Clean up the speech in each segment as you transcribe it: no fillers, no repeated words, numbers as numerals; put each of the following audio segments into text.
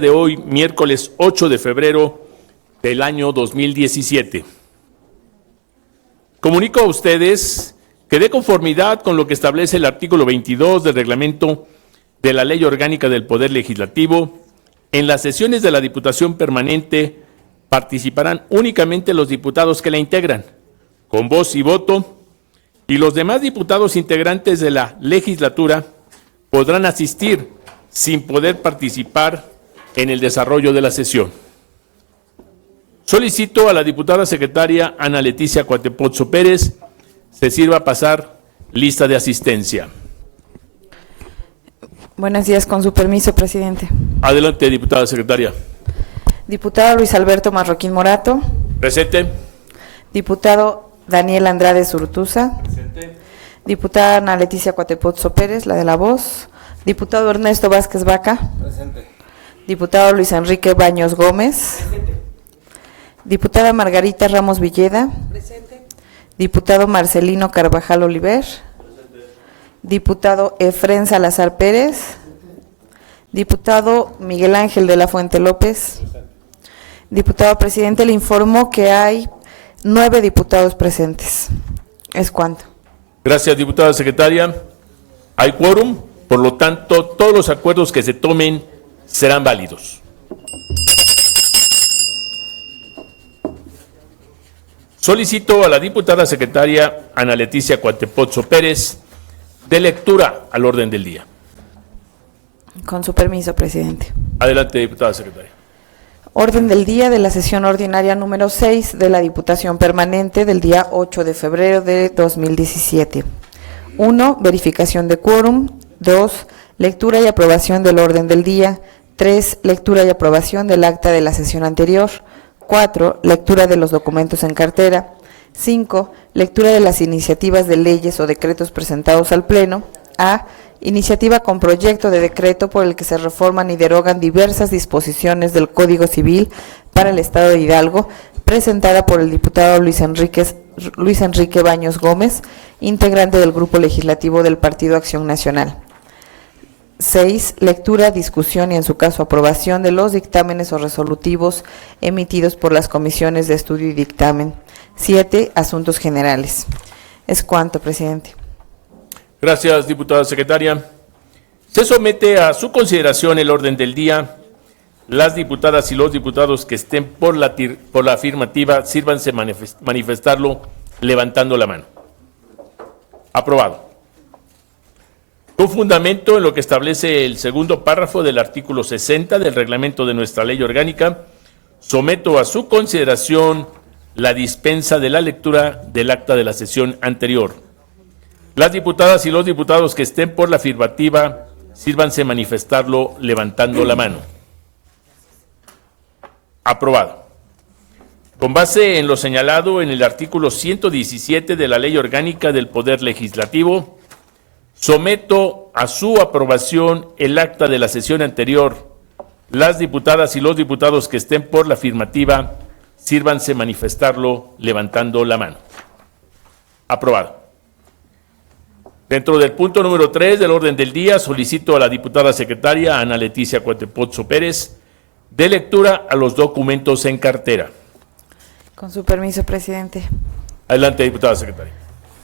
de hoy, miércoles 8 de febrero del año 2017. Comunico a ustedes que de conformidad con lo que establece el artículo 22 del reglamento de la Ley Orgánica del Poder Legislativo, en las sesiones de la Diputación Permanente participarán únicamente los diputados que la integran, con voz y voto, y los demás diputados integrantes de la legislatura podrán asistir sin poder participar en el desarrollo de la sesión. Solicito a la diputada secretaria Ana Leticia Coatepozzo Pérez se sirva a pasar lista de asistencia. Buenos días, con su permiso, presidente. Adelante, diputada secretaria. Diputado Luis Alberto Marroquín Morato. Presente. Diputado Daniel Andrade Zurtuza. Presente. Diputada Ana Leticia Coatepozzo Pérez, la de la voz. Diputado Ernesto Vázquez Vaca. Presente. Diputado Luis Enrique Baños Gómez. Presente. Diputada Margarita Ramos Villeda. Presente. Diputado Marcelino Carvajal Oliver. Presente. Diputado Efrén Salazar Pérez. Diputado Miguel Ángel de la Fuente López. Presente. Diputado presidente, le informo que hay 9 diputados presentes. ¿Es cuánto? Gracias, diputada secretaria. Hay quórum, por lo tanto, todos los acuerdos que se tomen serán válidos. Solicito a la diputada secretaria Ana Leticia Coatepozzo Pérez de lectura al orden del día. Con su permiso, presidente. Adelante, diputada secretaria. Orden del día de la sesión ordinaria número 6 de la Diputación Permanente del día 8 de febrero de 2017. 1. Verificación de quórum. 2. Lectura y aprobación del orden del día. 3. Lectura y aprobación del acta de la sesión anterior. 4. Lectura de los documentos en cartera. 5. Lectura de las iniciativas de leyes o decretos presentados al Pleno. A. Iniciativa con proyecto de decreto por el que se reforman y derogan diversas disposiciones del Código Civil para el Estado de Hidalgo, presentada por el diputado Luis Enrique Baños Gómez, integrante del Grupo Legislativo del Partido Acción Nacional. 6. Lectura, discusión y en su caso aprobación de los dictámenes o resolutivos emitidos por las comisiones de estudio y dictamen. 7. Asuntos generales. Es cuanto, presidente. Gracias, diputada secretaria. Se somete a su consideración el orden del día. Las diputadas y los diputados que estén por la afirmativa, sírvanse manifestarlo levantando la mano. Aprobado. Con fundamento en lo que establece el segundo párrafo del artículo 60 del reglamento de nuestra ley orgánica, someto a su consideración la dispensa de la lectura del acta de la sesión anterior. Las diputadas y los diputados que estén por la afirmativa, sírvanse manifestarlo levantando la mano. Aprobado. Con base en lo señalado en el artículo 117 de la Ley Orgánica del Poder Legislativo, someto a su aprobación el acta de la sesión anterior. Las diputadas y los diputados que estén por la afirmativa, sírvanse manifestarlo levantando la mano. Aprobado. Dentro del punto número 3 del orden del día, solicito a la diputada secretaria Ana Leticia Coatepozzo Pérez de lectura a los documentos en cartera. Con su permiso, presidente. Adelante, diputada secretaria.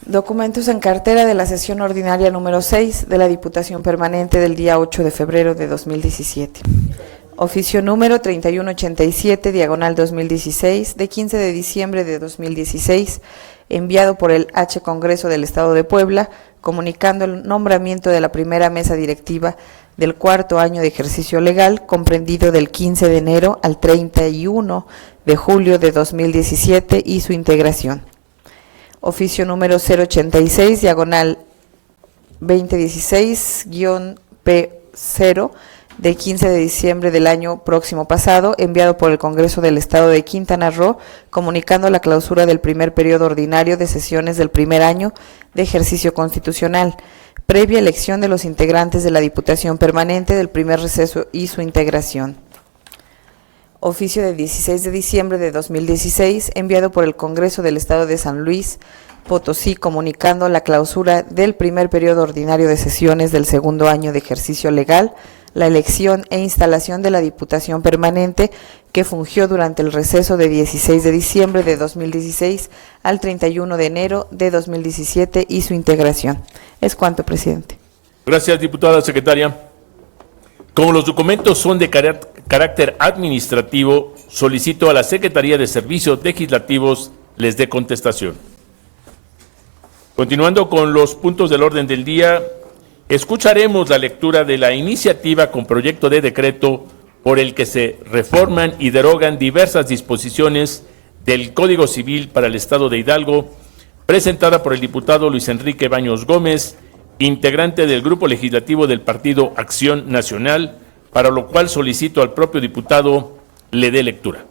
Documentos en cartera de la sesión ordinaria número 6 de la Diputación Permanente del día 8 de febrero de 2017. Oficio número 3187, diagonal 2016, de 15 de diciembre de 2016, enviado por el H. Congreso del Estado de Puebla, comunicando el nombramiento de la primera mesa directiva del cuarto año de ejercicio legal, comprendido del 15 de enero al 31 de julio de 2017 y su integración. Oficio número 086, diagonal 2016-P0, del 15 de diciembre del año próximo pasado, enviado por el Congreso del Estado de Quintana Roo, comunicando la clausura del primer periodo ordinario de sesiones del primer año de ejercicio constitucional, previa elección de los integrantes de la Diputación Permanente del primer receso y su integración. Oficio de 16 de diciembre de 2016, enviado por el Congreso del Estado de San Luis Potosí, comunicando la clausura del primer periodo ordinario de sesiones del segundo año de ejercicio legal, la elección e instalación de la Diputación Permanente que fungió durante el receso de 16 de diciembre de 2016 al 31 de enero de 2017 y su integración. Es cuanto, presidente. Gracias, diputada secretaria. Como los documentos son de carácter administrativo, solicito a la Secretaría de Servicios Legislativos les dé contestación. Continuando con los puntos del orden del día, escucharemos la lectura de la iniciativa con proyecto de decreto por el que se reforman y derogan diversas disposiciones del Código Civil para el Estado de Hidalgo, presentada por el diputado Luis Enrique Baños Gómez, integrante del Grupo Legislativo del Partido Acción Nacional, para lo cual solicito al propio diputado le dé lectura.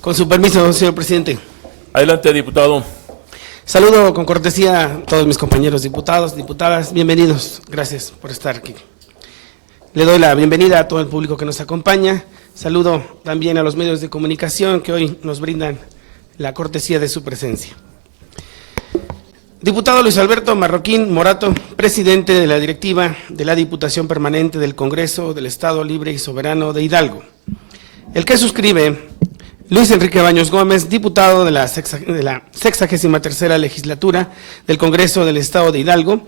Con su permiso, señor presidente. Adelante, diputado. Saludo con cortesía a todos mis compañeros diputados, diputadas, bienvenidos, gracias por estar aquí. Le doy la bienvenida a todo el público que nos acompaña. Saludo también a los medios de comunicación que hoy nos brindan la cortesía de su presencia. Diputado Luis Alberto Marroquín Morato, presidente de la directiva de la Diputación Permanente del Congreso del Estado Libre y Soberano de Hidalgo. El que suscribe Luis Enrique Baños Gómez, diputado de la 63ª Legislatura del Congreso del Estado de Hidalgo,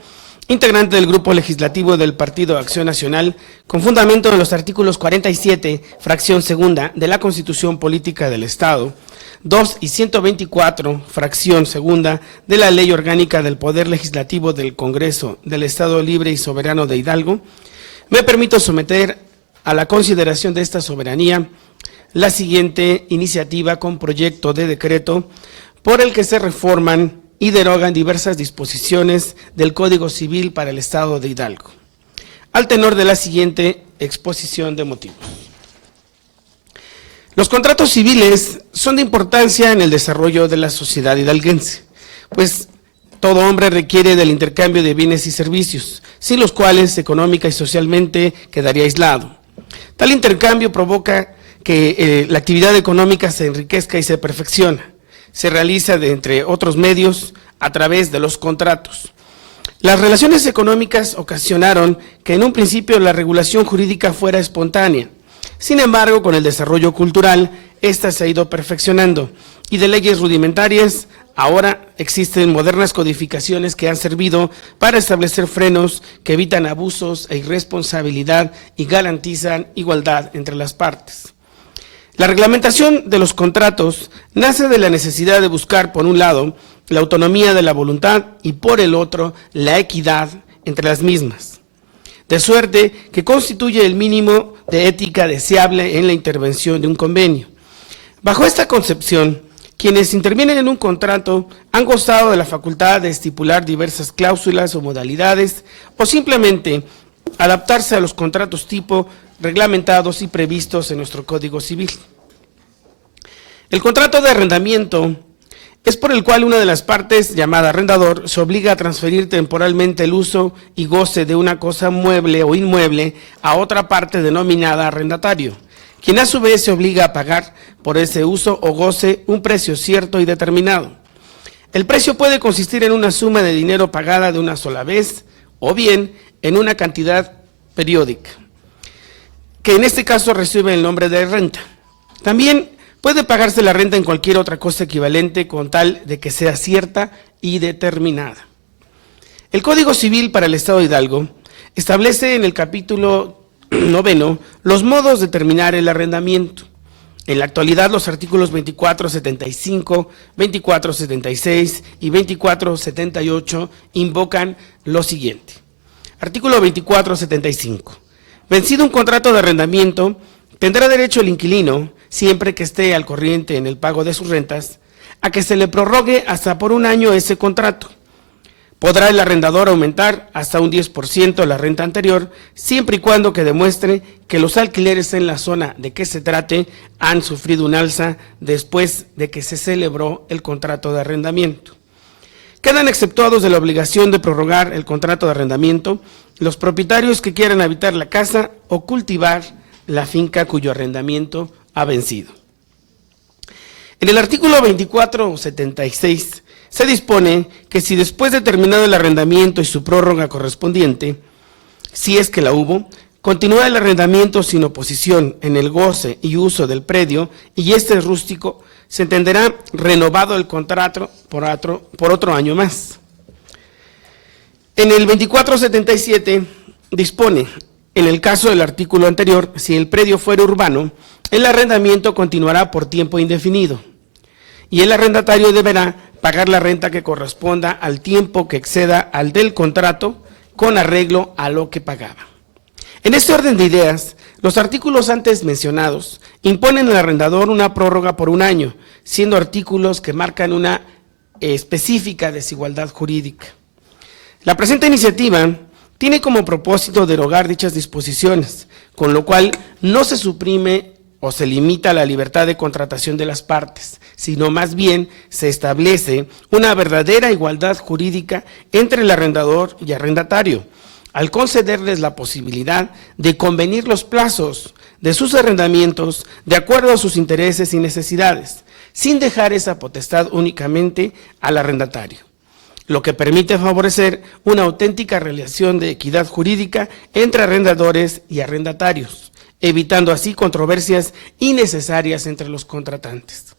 integrante del Grupo Legislativo del Partido Acción Nacional, con fundamento en los artículos 47, fracción segunda, de la Constitución Política del Estado, 2 y 124, fracción segunda, de la Ley Orgánica del Poder Legislativo del Congreso del Estado Libre y Soberano de Hidalgo, me permito someter a la consideración de esta soberanía la siguiente iniciativa con proyecto de decreto por el que se reforman y derogan diversas disposiciones del Código Civil para el Estado de Hidalgo, al tenor de la siguiente exposición de motivos. Los contratos civiles son de importancia en el desarrollo de la sociedad hidalguense, pues todo hombre requiere del intercambio de bienes y servicios, sin los cuales económica y socialmente quedaría aislado. Tal intercambio provoca que la actividad económica se enriquezca y se perfecciona. Se realiza de entre otros medios a través de los contratos. Las relaciones económicas ocasionaron que en un principio la regulación jurídica fuera espontánea. Sin embargo, con el desarrollo cultural, ésta se ha ido perfeccionando y de leyes rudimentarias, ahora existen modernas codificaciones que han servido para establecer frenos que evitan abusos e irresponsabilidad y garantizan igualdad entre las partes. La reglamentación de los contratos nace de la necesidad de buscar, por un lado, la autonomía de la voluntad y, por el otro, la equidad entre las mismas, de suerte que constituye el mínimo de ética deseable en la intervención de un convenio. Bajo esta concepción, quienes intervienen en un contrato han gozado de la facultad de estipular diversas cláusulas o modalidades o simplemente adaptarse a los contratos tipo reglamentados y previstos en nuestro Código Civil. El contrato de arrendamiento es por el cual una de las partes, llamada arrendador, se obliga a transferir temporalmente el uso y goce de una cosa mueble o inmueble a otra parte denominada arrendatario, quien a su vez se obliga a pagar por ese uso o goce un precio cierto y determinado. El precio puede consistir en una suma de dinero pagada de una sola vez o bien en una cantidad periódica, que en este caso recibe el nombre de renta. También puede pagarse la renta en cualquier otra cosa equivalente con tal de que sea cierta y determinada. El Código Civil para el Estado de Hidalgo establece en el capítulo 9 los modos de determinar el arrendamiento. En la actualidad los artículos 2475, 2476 y 2478 invocan lo siguiente. Artículo 2475. Vencido un contrato de arrendamiento, tendrá derecho el inquilino, siempre que esté al corriente en el pago de sus rentas, a que se le prorrogue hasta por un año ese contrato. Podrá el arrendador aumentar hasta un 10% la renta anterior, siempre y cuando que demuestre que los alquileres en la zona de que se trate han sufrido un alza después de que se celebró el contrato de arrendamiento. Quedan exceptuados de la obligación de prorrogar el contrato de arrendamiento los propietarios que quieran habitar la casa o cultivar la finca cuyo arrendamiento ha vencido. En el artículo 2476 se dispone que si después de terminado el arrendamiento y su prórroga correspondiente, si es que la hubo, continúa el arrendamiento sin oposición en el goce y uso del predio y este es rústico, se entenderá renovado el contrato por otro año más. En el 2477 dispone, en el caso del artículo anterior, si el predio fuera urbano, el arrendamiento continuará por tiempo indefinido y el arrendatario deberá pagar la renta que corresponda al tiempo que exceda al del contrato con arreglo a lo que pagaba. En este orden de ideas, los artículos antes mencionados imponen al arrendador una prórroga por un año, siendo artículos que marcan una específica desigualdad jurídica. La presente iniciativa tiene como propósito derogar dichas disposiciones, con lo cual no se suprime o se limita la libertad de contratación de las partes, sino más bien se establece una verdadera igualdad jurídica entre el arrendador y arrendatario, al concederles la posibilidad de convenir los plazos de sus arrendamientos de acuerdo a sus intereses y necesidades, sin dejar esa potestad únicamente al arrendatario, lo que permite favorecer una auténtica relación de equidad jurídica entre arrendadores y arrendatarios, evitando así controversias innecesarias entre los contratantes.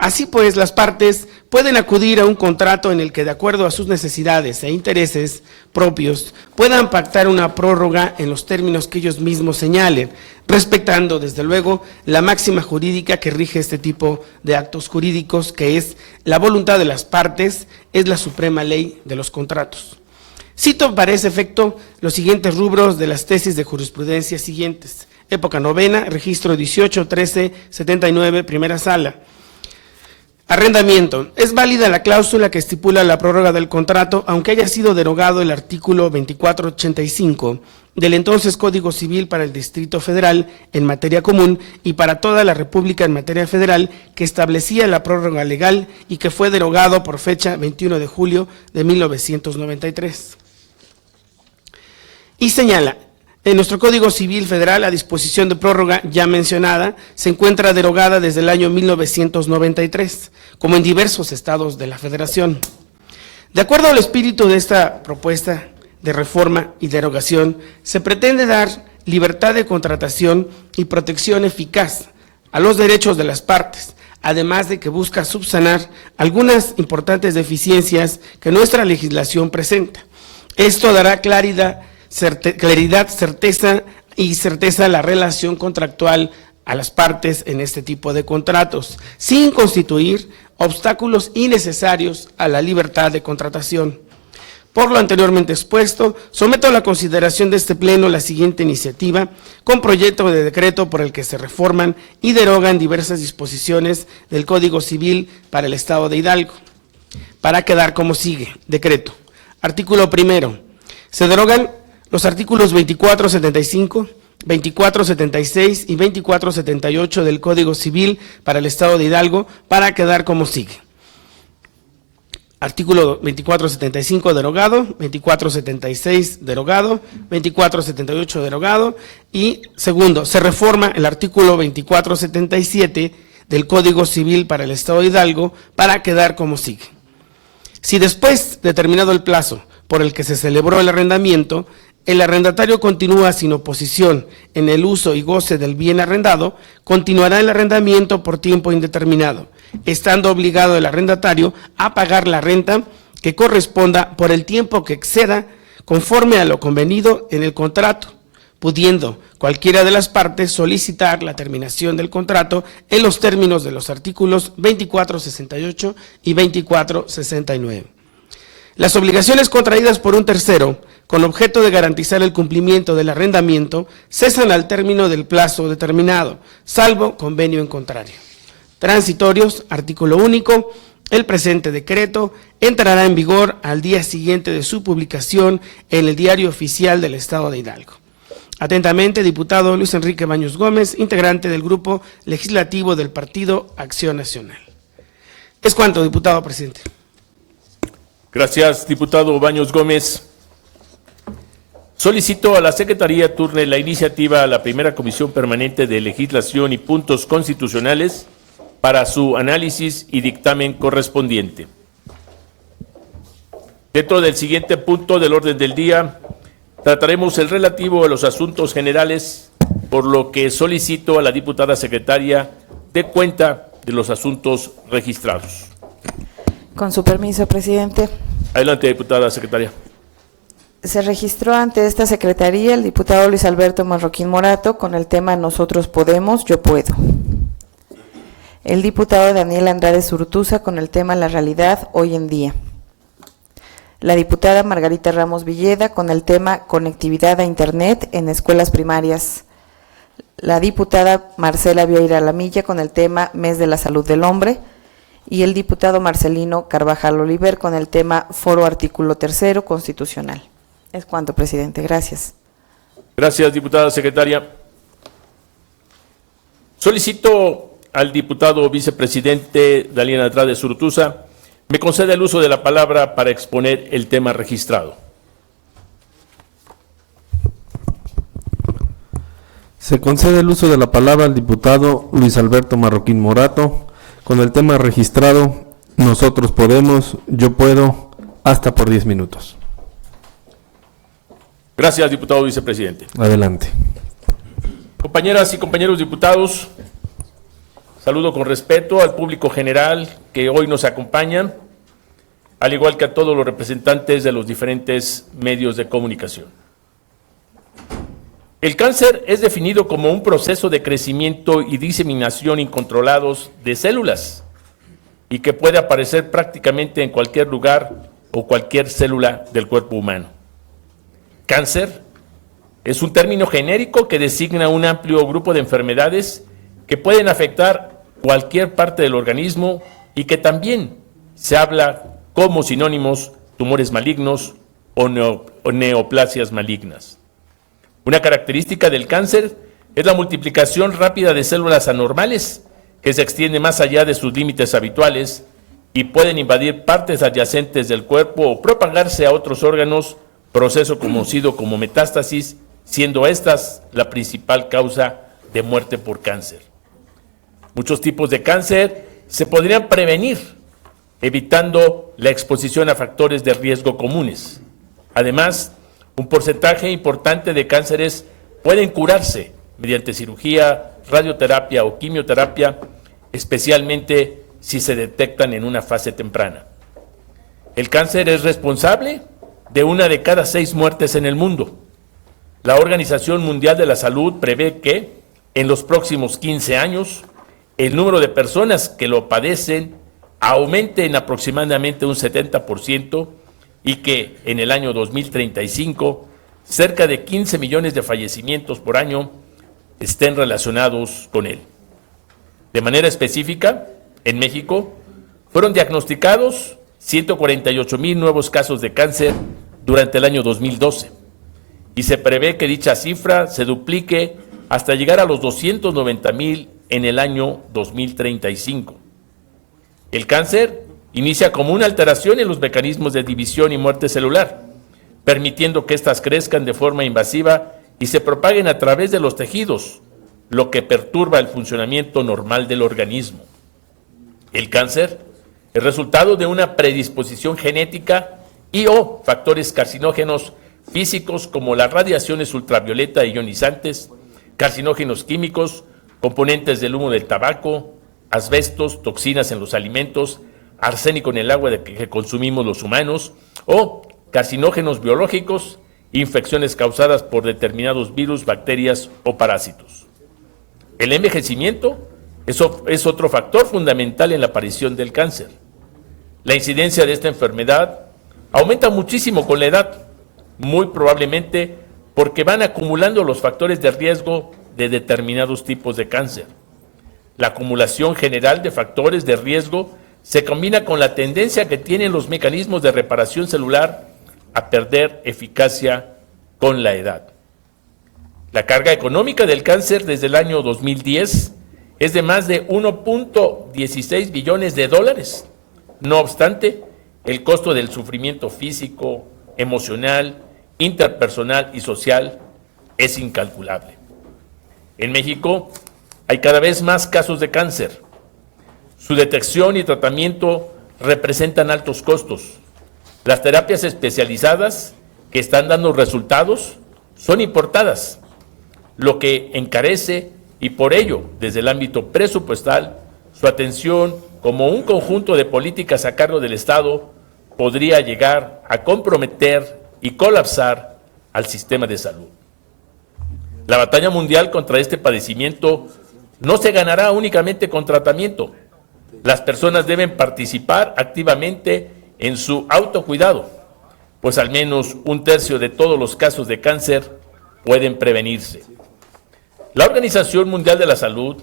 Así pues, las partes pueden acudir a un contrato en el que, de acuerdo a sus necesidades e intereses propios, puedan pactar una prórroga en los términos que ellos mismos señalen, respetando, desde luego, la máxima jurídica que rige este tipo de actos jurídicos, que es la voluntad de las partes, es la suprema ley de los contratos. Cito para ese efecto los siguientes rubros de las tesis de jurisprudencia siguientes. Época novena, registro 18-13-79, primera sala. Arrendamiento. Es válida la cláusula que estipula la prórroga del contrato, aunque haya sido derogado el artículo 2485 del entonces Código Civil para el Distrito Federal en materia común y para toda la República en materia federal, que establecía la prórroga legal y que fue derogado por fecha 21 de julio de 1993. Y señala, en nuestro Código Civil Federal, la disposición de prórroga ya mencionada se encuentra derogada desde el año 1993, como en diversos estados de la Federación. De acuerdo al espíritu de esta propuesta de reforma y derogación, se pretende dar libertad de contratación y protección eficaz a los derechos de las partes, además de que busca subsanar algunas importantes deficiencias que nuestra legislación presenta. Esto dará claridad, certeza a la relación contractual a las partes en este tipo de contratos, sin constituir obstáculos innecesarios a la libertad de contratación. Por lo anteriormente expuesto, someto a la consideración de este Pleno la siguiente iniciativa, con proyecto de decreto por el que se reforman y derogan diversas disposiciones del Código Civil para el Estado de Hidalgo, para quedar como sigue. Decreto. Artículo primero. Se derogan los artículos 2475, 2476 y 2478 del Código Civil para el Estado de Hidalgo para quedar como sigue. Artículo 2475 derogado, 2476 derogado, 2478 derogado y segundo, se reforma el artículo 2477 del Código Civil para el Estado de Hidalgo para quedar como sigue. Si después de terminado el plazo por el que se celebró el arrendamiento, el arrendatario continúa sin oposición en el uso y goce del bien arrendado, continuará el arrendamiento por tiempo indeterminado, estando obligado el arrendatario a pagar la renta que corresponda por el tiempo que exceda conforme a lo convenido en el contrato, pudiendo cualquiera de las partes solicitar la terminación del contrato en los términos de los artículos 2468 y 2469. Las obligaciones contraídas por un tercero, con objeto de garantizar el cumplimiento del arrendamiento, cesan al término del plazo determinado, salvo convenio en contrario. Transitorios, artículo único. El presente decreto entrará en vigor al día siguiente de su publicación en el Diario Oficial del Estado de Hidalgo. Atentamente, diputado Luis Enrique Baños Gómez, integrante del Grupo Legislativo del Partido Acción Nacional. Es cuanto, diputado presidente. Gracias, diputado Baños Gómez. Solicito a la Secretaría turne la iniciativa a la Primera Comisión Permanente de Legislación y Puntos Constitucionales para su análisis y dictamen correspondiente. Dentro del siguiente punto del orden del día, trataremos el relativo a los asuntos generales, por lo que solicito a la diputada secretaria dé cuenta de los asuntos registrados. Con su permiso, presidente. Adelante, diputada secretaria. Se registró ante esta secretaría el diputado Luis Alberto Marroquín Morato con el tema Nosotros podemos, yo puedo. El diputado Daniel Andrade Surtuza con el tema La realidad hoy en día. La diputada Margarita Ramos Villeda con el tema Conectividad a Internet en escuelas primarias. La diputada Marcela Vieira Lamilla con el tema Mes de la Salud del Hombre. Y el diputado Marcelino Carvajal Oliver con el tema Foro Artículo 3 Constitucional. Es cuanto, presidente. Gracias. Gracias, diputada secretaria. Solicito al diputado vicepresidente Daniel Andrade Surtuza me conceda el uso de la palabra para exponer el tema registrado. Se concede el uso de la palabra al diputado Luis Alberto Marroquín Morato con el tema registrado Nosotros podemos, yo puedo, hasta por 10 minutos. Gracias, diputado vicepresidente. Adelante. Compañeras y compañeros diputados, saludo con respeto al público general que hoy nos acompaña, al igual que a todos los representantes de los diferentes medios de comunicación. El cáncer es definido como un proceso de crecimiento y diseminación incontrolados de células y que puede aparecer prácticamente en cualquier lugar o cualquier célula del cuerpo humano. Cáncer es un término genérico que designa un amplio grupo de enfermedades que pueden afectar cualquier parte del organismo y que también se habla como sinónimos tumores malignos o neoplasias malignas. Una característica del cáncer es la multiplicación rápida de células anormales que se extiende más allá de sus límites habituales y pueden invadir partes adyacentes del cuerpo o propagarse a otros órganos, proceso conocido como metástasis, siendo estas la principal causa de muerte por cáncer. Muchos tipos de cáncer se podrían prevenir evitando la exposición a factores de riesgo comunes. Además, un porcentaje importante de cánceres pueden curarse mediante cirugía, radioterapia o quimioterapia, especialmente si se detectan en una fase temprana. El cáncer es responsable de 1 de cada 6 muertes en el mundo. La Organización Mundial de la Salud prevé que en los próximos 15 años el número de personas que lo padecen aumente en aproximadamente un 70% y que en el año 2035 cerca de 15 millones de fallecimientos por año estén relacionados con él. De manera específica, en México fueron diagnosticados 148,000 nuevos casos de cáncer durante el año 2012 y se prevé que dicha cifra se duplique hasta llegar a los 290,000 en el año 2035. El cáncer inicia como una alteración en los mecanismos de división y muerte celular, permitiendo que éstas crezcan de forma invasiva y se propaguen a través de los tejidos, lo que perturba el funcionamiento normal del organismo. El cáncer es resultado de una predisposición genética y o factores carcinógenos físicos como las radiaciones ultravioleta e ionizantes, carcinógenos químicos, componentes del humo del tabaco, asbestos, toxinas en los alimentos, arsénico en el agua que consumimos los humanos o carcinógenos biológicos, infecciones causadas por determinados virus, bacterias o parásitos. El envejecimiento es otro factor fundamental en la aparición del cáncer. La incidencia de esta enfermedad aumenta muchísimo con la edad, muy probablemente porque van acumulando los factores de riesgo de determinados tipos de cáncer. La acumulación general de factores de riesgo se combina con la tendencia que tienen los mecanismos de reparación celular a perder eficacia con la edad. La carga económica del cáncer desde el año 2010 es de más de 1.16 billones de dólares. No obstante, el costo del sufrimiento físico, emocional, interpersonal y social es incalculable. En México hay cada vez más casos de cáncer. Su detección y tratamiento representan altos costos. Las terapias especializadas que están dando resultados son importadas, lo que encarece y por ello, desde el ámbito presupuestal, su atención como un conjunto de políticas a cargo del Estado podría llegar a comprometer y colapsar al sistema de salud. La batalla mundial contra este padecimiento no se ganará únicamente con tratamiento. Las personas deben participar activamente en su autocuidado, pues al menos 1/3 de todos los casos de cáncer pueden prevenirse. La Organización Mundial de la Salud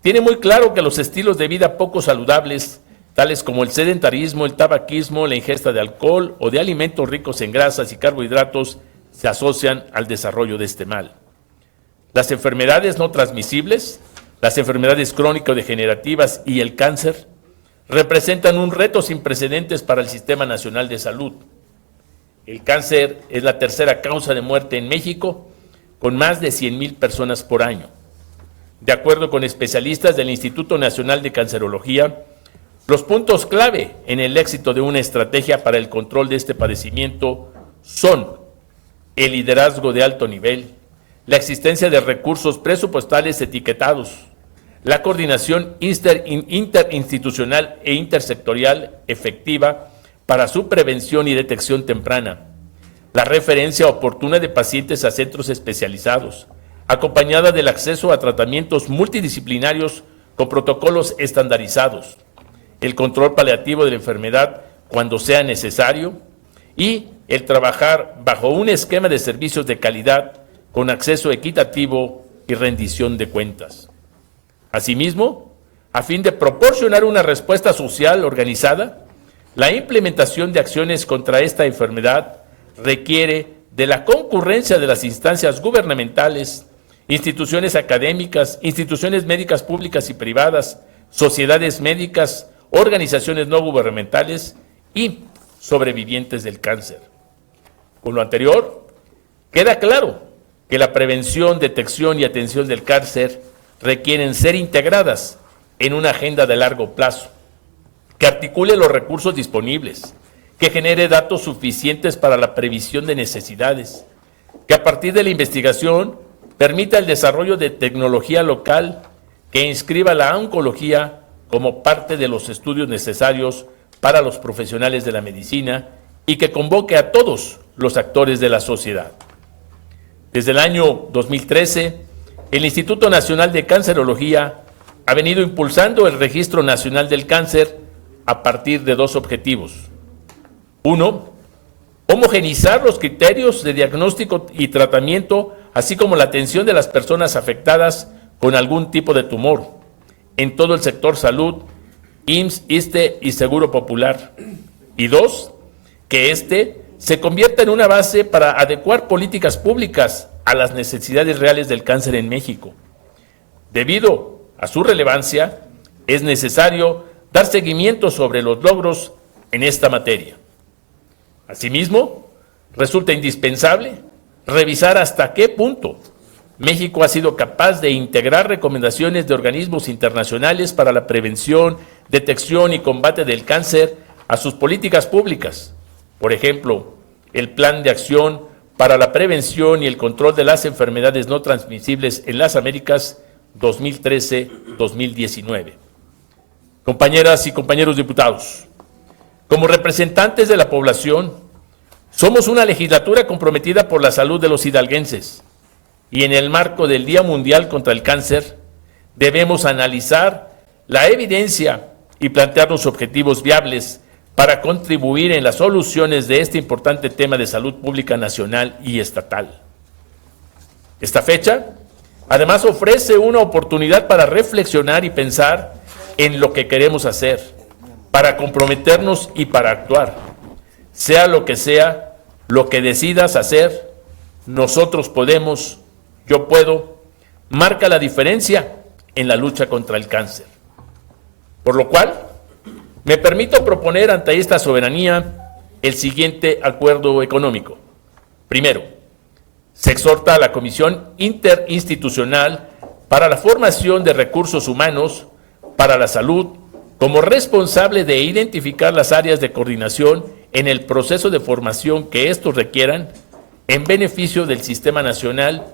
tiene muy claro que los estilos de vida poco saludables, tales como el sedentarismo, el tabaquismo, la ingesta de alcohol o de alimentos ricos en grasas y carbohidratos, se asocian al desarrollo de este mal. Las enfermedades no transmisibles, las enfermedades crónico-degenerativas y el cáncer representan un reto sin precedentes para el Sistema Nacional de Salud. El cáncer es la tercera causa de muerte en México, con más de 100,000 personas por año. De acuerdo con especialistas del Instituto Nacional de Cancerología, los puntos clave en el éxito de una estrategia para el control de este padecimiento son el liderazgo de alto nivel, la existencia de recursos presupuestales etiquetados, la coordinación interinstitucional e intersectorial efectiva para su prevención y detección temprana, la referencia oportuna de pacientes a centros especializados, acompañada del acceso a tratamientos multidisciplinarios con protocolos estandarizados, el control paliativo de la enfermedad cuando sea necesario y el trabajar bajo un esquema de servicios de calidad con acceso equitativo y rendición de cuentas. Asimismo, a fin de proporcionar una respuesta social organizada, la implementación de acciones contra esta enfermedad requiere de la concurrencia de las instancias gubernamentales, instituciones académicas, instituciones médicas públicas y privadas, sociedades médicas, organizaciones no gubernamentales y sobrevivientes del cáncer. Con lo anterior, queda claro que la prevención, detección y atención del cáncer requieren ser integradas en una agenda de largo plazo, que articule los recursos disponibles, que genere datos suficientes para la previsión de necesidades, que a partir de la investigación permita el desarrollo de tecnología local que inscriba la oncología como parte de los estudios necesarios para los profesionales de la medicina y que convoque a todos los actores de la sociedad. Desde el año 2013, el Instituto Nacional de Cancerología ha venido impulsando el Registro Nacional del Cáncer a partir de dos objetivos. Uno, homogeneizar los criterios de diagnóstico y tratamiento, así como la atención de las personas afectadas con algún tipo de tumor en todo el sector salud, IMSS, ISSSTE y Seguro Popular. Y dos, que se convierta en una base para adecuar políticas públicas a las necesidades reales del cáncer en México. Debido a su relevancia, es necesario dar seguimiento sobre los logros en esta materia. Asimismo, resulta indispensable revisar hasta qué punto México ha sido capaz de integrar recomendaciones de organismos internacionales para la prevención, detección y combate del cáncer a sus políticas públicas. Por ejemplo, el Plan de Acción para la Prevención y el Control de las Enfermedades No Transmisibles en las Américas 2013-2019. Compañeras y compañeros diputados, como representantes de la población, somos una legislatura comprometida por la salud de los hidalguenses y en el marco del Día Mundial contra el Cáncer debemos analizar la evidencia y plantearnos objetivos viables para contribuir en las soluciones de este importante tema de salud pública nacional y estatal. Esta fecha, además, ofrece una oportunidad para reflexionar y pensar en lo que queremos hacer, para comprometernos y para actuar. Sea lo que decidas hacer, nosotros podemos, yo puedo, marca la diferencia en la lucha contra el cáncer. Por lo cual, me permito proponer ante esta soberanía el siguiente acuerdo económico. Primero, se exhorta a la Comisión Interinstitucional para la Formación de Recursos Humanos para la Salud como responsable de identificar las áreas de coordinación en el proceso de formación que estos requieran en beneficio del Sistema Nacional,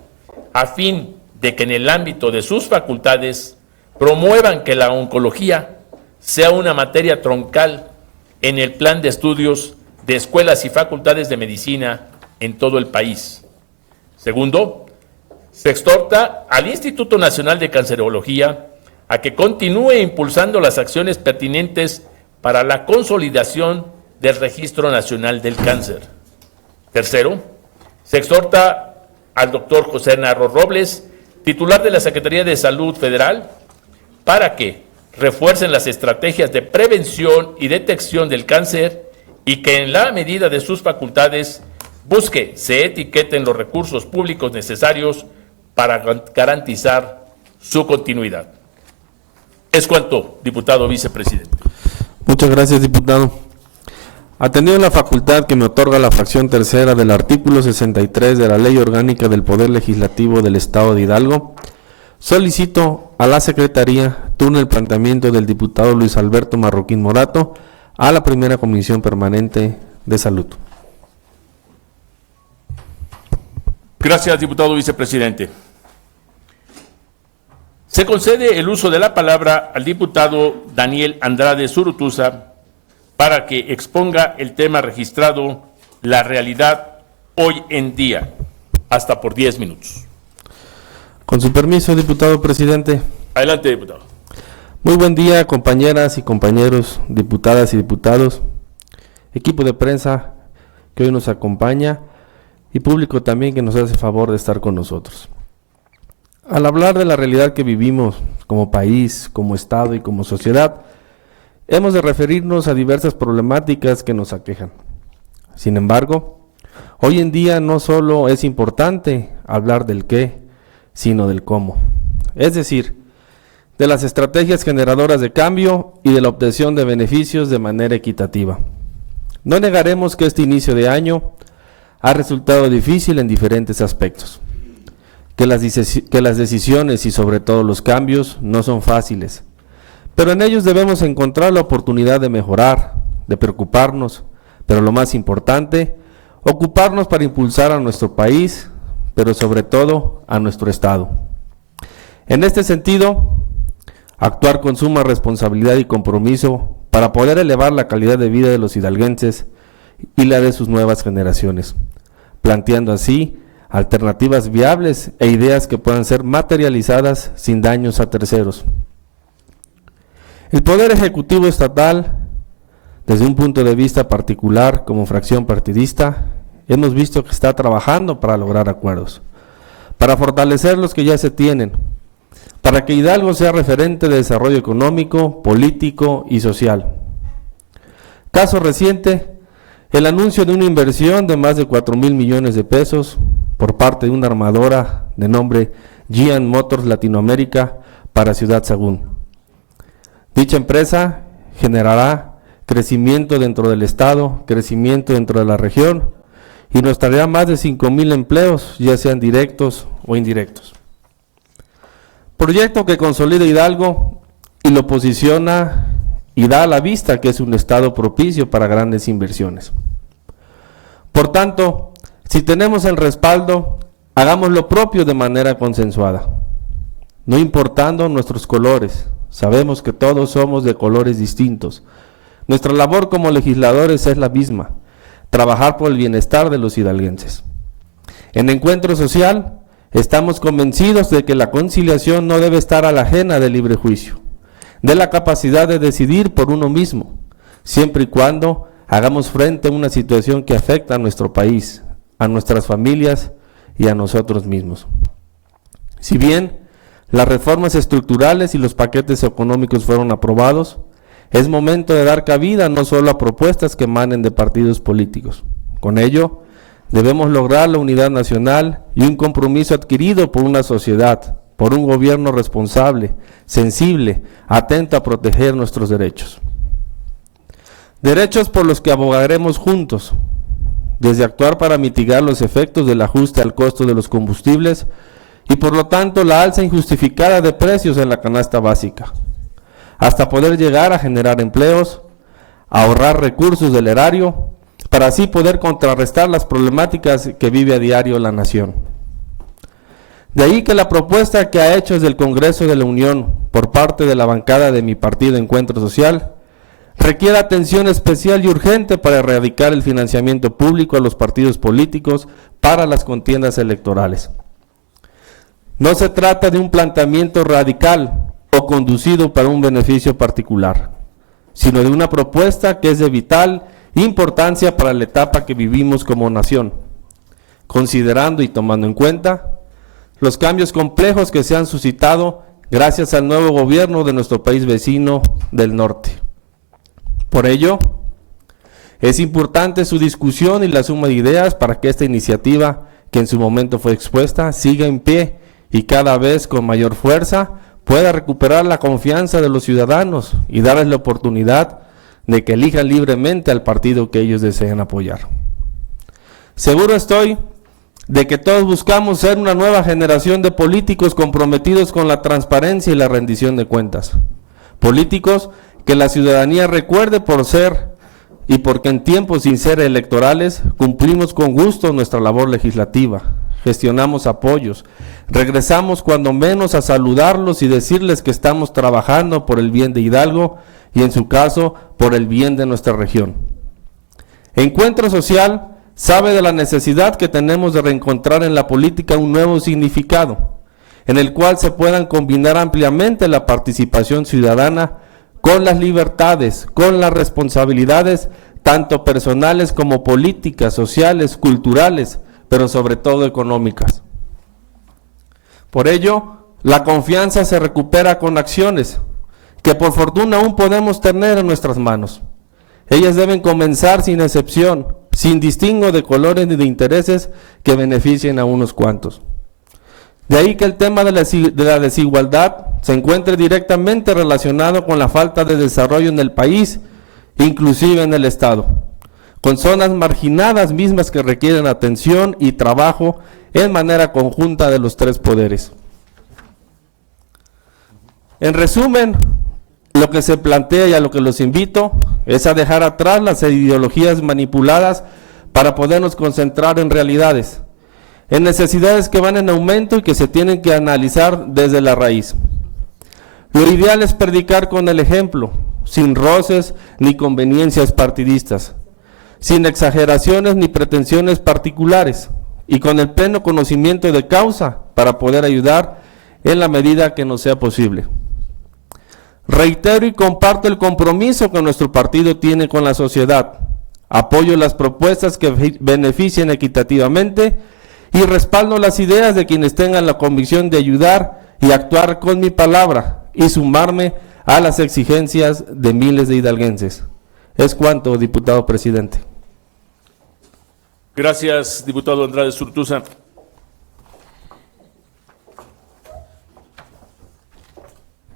a fin de que en el ámbito de sus facultades promuevan que la oncología sea una materia troncal en el plan de estudios de escuelas y facultades de medicina en todo el país. Segundo, se exhorta al Instituto Nacional de Cancerología a que continúe impulsando las acciones pertinentes para la consolidación del Registro Nacional del Cáncer. Tercero, se exhorta al doctor José Narro Robles, titular de la Secretaría de Salud Federal, para que refuercen las estrategias de prevención y detección del cáncer y que en la medida de sus facultades busque se etiqueten los recursos públicos necesarios para garantizar su continuidad. Es cuanto, diputado vicepresidente. Muchas gracias, diputado. Atendido la facultad que me otorga la fracción tercera del artículo 63 de la Ley Orgánica del Poder Legislativo del Estado de Hidalgo, solicito a la Secretaría turno el planteamiento del diputado Luis Alberto Marroquín Morato a la primera Comisión Permanente de Salud. Gracias, diputado vicepresidente. Se concede el uso de la palabra al diputado Daniel Andrade Zurutuza para que exponga el tema registrado, la realidad hoy en día, hasta por 10 minutos. Con su permiso, diputado presidente. Adelante, diputado. Muy buen día, compañeras y compañeros, diputadas y diputados, equipo de prensa que hoy nos acompaña y público también que nos hace favor de estar con nosotros. Al hablar de la realidad que vivimos como país, como Estado y como sociedad, hemos de referirnos a diversas problemáticas que nos aquejan. Sin embargo, hoy en día no solo es importante hablar del qué, sino del cómo. Es decir, de las estrategias generadoras de cambio y de la obtención de beneficios de manera equitativa. No negaremos que este inicio de año ha resultado difícil en diferentes aspectos, que las decisiones y sobre todo los cambios no son fáciles, pero en ellos debemos encontrar la oportunidad de mejorar, de preocuparnos, pero lo más importante, ocuparnos para impulsar a nuestro país, pero sobre todo a nuestro Estado. En este sentido, actuar con suma responsabilidad y compromiso para poder elevar la calidad de vida de los hidalguenses y la de sus nuevas generaciones, planteando así alternativas viables e ideas que puedan ser materializadas sin daños a terceros. El Poder Ejecutivo Estatal, desde un punto de vista particular como fracción partidista, hemos visto que está trabajando para lograr acuerdos, para fortalecer los que ya se tienen, para que Hidalgo sea referente de desarrollo económico, político y social. Caso reciente, el anuncio de una inversión de más de 4,000 millones de pesos por parte de una armadora de nombre GM Motors Latinoamérica para Ciudad Sagún. Dicha empresa generará crecimiento dentro del Estado, crecimiento dentro de la región y nos traerá más de 5,000 empleos, ya sean directos o indirectos. Proyecto que consolida Hidalgo y lo posiciona y da a la vista que es un estado propicio para grandes inversiones. Por tanto, si tenemos el respaldo, hagamos lo propio de manera consensuada, no importando nuestros colores. Sabemos que todos somos de colores distintos. Nuestra labor como legisladores es la misma, trabajar por el bienestar de los hidalguenses. En Encuentro Social, estamos convencidos de que la conciliación no debe estar a la ajena del libre juicio, de la capacidad de decidir por uno mismo, siempre y cuando hagamos frente a una situación que afecta a nuestro país, a nuestras familias y a nosotros mismos. Si bien las reformas estructurales y los paquetes económicos fueron aprobados, es momento de dar cabida no solo a propuestas que emanen de partidos políticos. Con ello, debemos lograr la unidad nacional y un compromiso adquirido por una sociedad, por un gobierno responsable, sensible, atento a proteger nuestros derechos. Derechos por los que abogaremos juntos, desde actuar para mitigar los efectos del ajuste al costo de los combustibles y por lo tanto la alza injustificada de precios en la canasta básica, hasta poder llegar a generar empleos, ahorrar recursos del erario, para así poder contrarrestar las problemáticas que vive a diario la nación. De ahí que la propuesta que ha hecho desde el Congreso de la Unión por parte de la bancada de mi partido Encuentro Social requiere atención especial y urgente para erradicar el financiamiento público a los partidos políticos para las contiendas electorales. No se trata de un planteamiento radical o conducido para un beneficio particular, sino de una propuesta que es de vital importancia para la etapa que vivimos como nación, considerando y tomando en cuenta los cambios complejos que se han suscitado gracias al nuevo gobierno de nuestro país vecino del norte. Por ello, es importante su discusión y la suma de ideas para que esta iniciativa, que en su momento fue expuesta, siga en pie y cada vez con mayor fuerza pueda recuperar la confianza de los ciudadanos y darles la oportunidad de que elijan libremente al partido que ellos deseen apoyar. Seguro estoy de que todos buscamos ser una nueva generación de políticos comprometidos con la transparencia y la rendición de cuentas. Políticos que la ciudadanía recuerde por ser y porque en tiempos sin ser electorales cumplimos con gusto nuestra labor legislativa, gestionamos apoyos, regresamos cuando menos a saludarlos y decirles que estamos trabajando por el bien de Hidalgo y en su caso por el bien de nuestra región. Encuentro Social sabe de la necesidad que tenemos de reencontrar en la política un nuevo significado, en el cual se puedan combinar ampliamente la participación ciudadana con las libertades, con las responsabilidades, tanto personales como políticas, sociales, culturales, pero sobre todo económicas. Por ello, la confianza se recupera con acciones, que por fortuna aún podemos tener en nuestras manos. Ellas deben comenzar sin excepción, sin distingo de colores ni de intereses que beneficien a unos cuantos. De ahí que el tema de la desigualdad se encuentre directamente relacionado con la falta de desarrollo en el país, inclusive en el Estado, con zonas marginadas mismas que requieren atención y trabajo en manera conjunta de los tres poderes. En resumen, lo que se plantea y a lo que los invito es a dejar atrás las ideologías manipuladas para podernos concentrar en realidades, en necesidades que van en aumento y que se tienen que analizar desde la raíz. Lo ideal es predicar con el ejemplo, sin roces ni conveniencias partidistas, sin exageraciones ni pretensiones particulares y con el pleno conocimiento de causa para poder ayudar en la medida que nos sea posible. Reitero y comparto el compromiso que nuestro partido tiene con la sociedad. Apoyo las propuestas que beneficien equitativamente y respaldo las ideas de quienes tengan la convicción de ayudar y actuar con mi palabra y sumarme a las exigencias de miles de hidalguenses. Es cuanto, diputado presidente. Gracias, diputado Andrade Surtuza.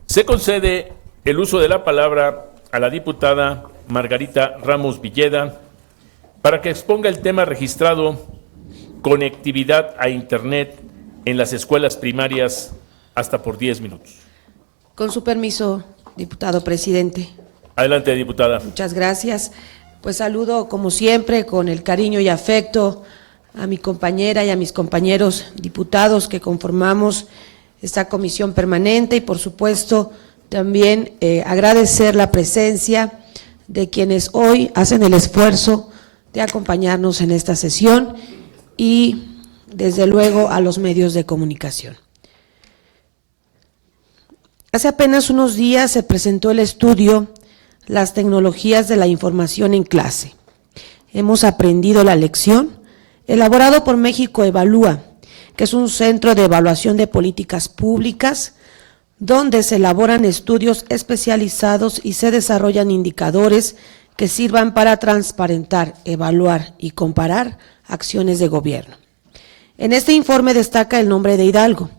Se concede el uso de la palabra a la diputada Margarita Ramos Villeda para que exponga el tema registrado conectividad a Internet en las escuelas primarias hasta por 10 minutos. Con su permiso, diputado presidente. Adelante, diputada. Muchas gracias. Pues saludo, como siempre, con el cariño y afecto a mi compañera y a mis compañeros diputados que conformamos esta comisión permanente y, por supuesto, también agradecer la presencia de quienes hoy hacen el esfuerzo de acompañarnos en esta sesión y, desde luego, a los medios de comunicación. Hace apenas unos días se presentó el estudio Las tecnologías de la información en clase. Hemos aprendido la lección, elaborado por México Evalúa, que es un centro de evaluación de políticas públicas, donde se elaboran estudios especializados y se desarrollan indicadores que sirvan para transparentar, evaluar y comparar acciones de gobierno. En este informe destaca el nombre de Hidalgo,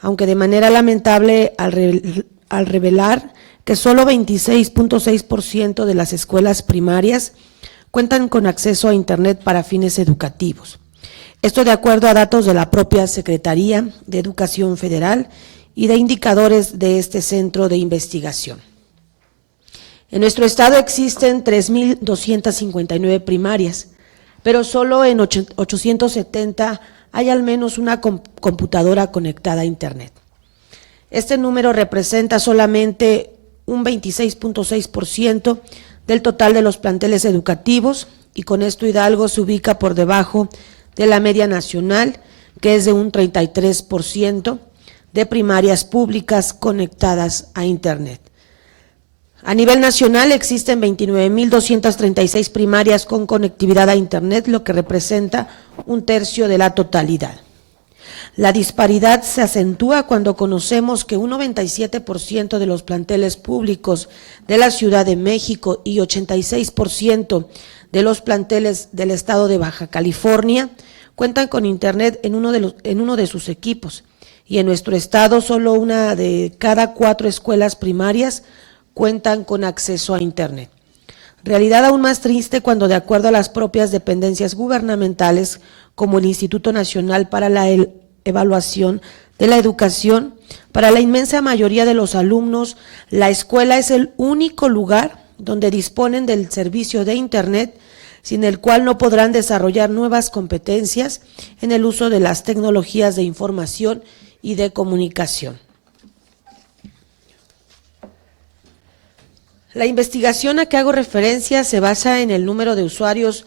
aunque de manera lamentable al revelar que solo 26.6% de las escuelas primarias cuentan con acceso a Internet para fines educativos. Esto de acuerdo a datos de la propia Secretaría de Educación Federal y de indicadores de este centro de investigación. En nuestro estado existen 3.259 primarias, pero solo en 870 hay al menos una computadora conectada a Internet. Este número representa solamente un 26.6% del total de los planteles educativos, y con esto Hidalgo se ubica por debajo de la media nacional, que es de un 33% de primarias públicas conectadas a Internet. A nivel nacional existen 29.236 primarias con conectividad a Internet, lo que representa un tercio de la totalidad. La disparidad se acentúa cuando conocemos que un 97% de los planteles públicos de la Ciudad de México y 86% de los planteles del estado de Baja California cuentan con Internet en uno de sus equipos, y en nuestro estado solo una de cada 4 escuelas primarias cuentan con acceso a Internet. Realidad aún más triste cuando, de acuerdo a las propias dependencias gubernamentales, como el Instituto Nacional para la Evaluación de la Educación, para la inmensa mayoría de los alumnos, la escuela es el único lugar donde disponen del servicio de Internet, sin el cual no podrán desarrollar nuevas competencias en el uso de las tecnologías de información y de comunicación. La investigación a que hago referencia se basa en el número de usuarios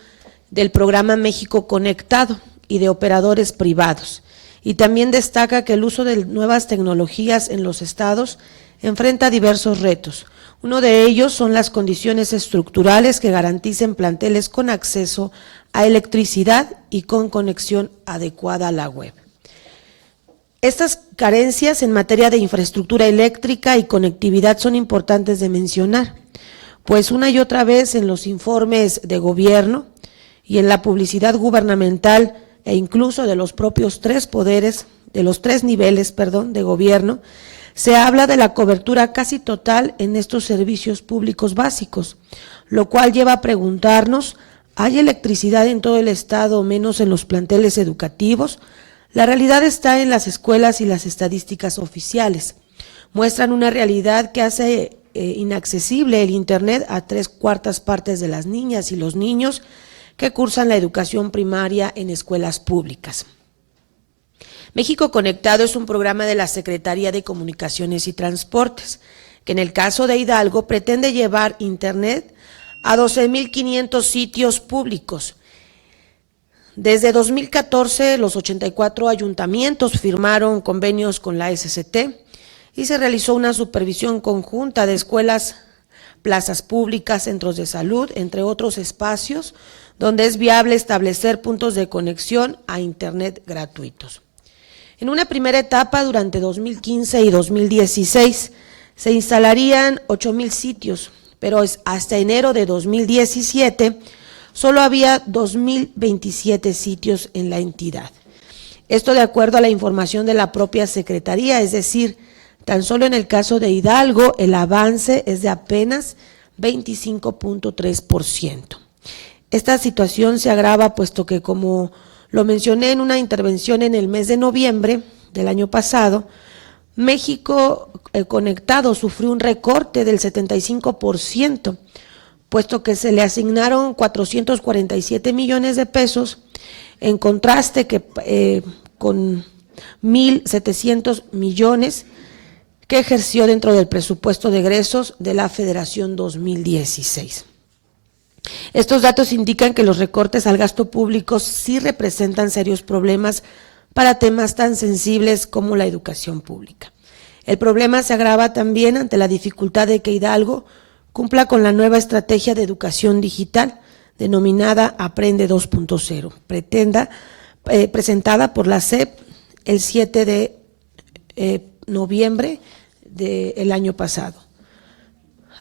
del programa México Conectado y de operadores privados, y también destaca que el uso de nuevas tecnologías en los estados enfrenta diversos retos. Uno de ellos son las condiciones estructurales que garanticen planteles con acceso a electricidad y con conexión adecuada a la web. Estas carencias en materia de infraestructura eléctrica y conectividad son importantes de mencionar, pues una y otra vez en los informes de gobierno y en la publicidad gubernamental e incluso de los propios tres poderes, de los tres niveles, de gobierno, se habla de la cobertura casi total en estos servicios públicos básicos, lo cual lleva a preguntarnos, ¿hay electricidad en todo el estado menos en los planteles educativos? La realidad está en las escuelas y las estadísticas oficiales. Muestran una realidad que hace inaccesible el Internet a 3/4 partes de las niñas y los niños que cursan la educación primaria en escuelas públicas. México Conectado es un programa de la Secretaría de Comunicaciones y Transportes, que en el caso de Hidalgo pretende llevar Internet a 12.500 sitios públicos. Desde 2014, los 84 ayuntamientos firmaron convenios con la SCT y se realizó una supervisión conjunta de escuelas, plazas públicas, centros de salud, entre otros espacios, donde es viable establecer puntos de conexión a Internet gratuitos. En una primera etapa, durante 2015 y 2016, se instalarían 8,000 sitios, pero hasta enero de 2017 solo había 2,027 sitios en la entidad. Esto de acuerdo a la información de la propia Secretaría, es decir, tan solo en el caso de Hidalgo el avance es de apenas 25.3%. Esta situación se agrava puesto que, como lo mencioné en una intervención en el mes de noviembre del año pasado, México Conectado sufrió un recorte del 75%, puesto que se le asignaron 447 millones de pesos, en contraste con 1.700 millones que ejerció dentro del presupuesto de egresos de la Federación 2016. Estos datos indican que los recortes al gasto público sí representan serios problemas para temas tan sensibles como la educación pública. El problema se agrava también ante la dificultad de que Hidalgo cumpla con la nueva estrategia de educación digital denominada Aprende 2.0, presentada por la SEP el 7 de noviembre del año pasado.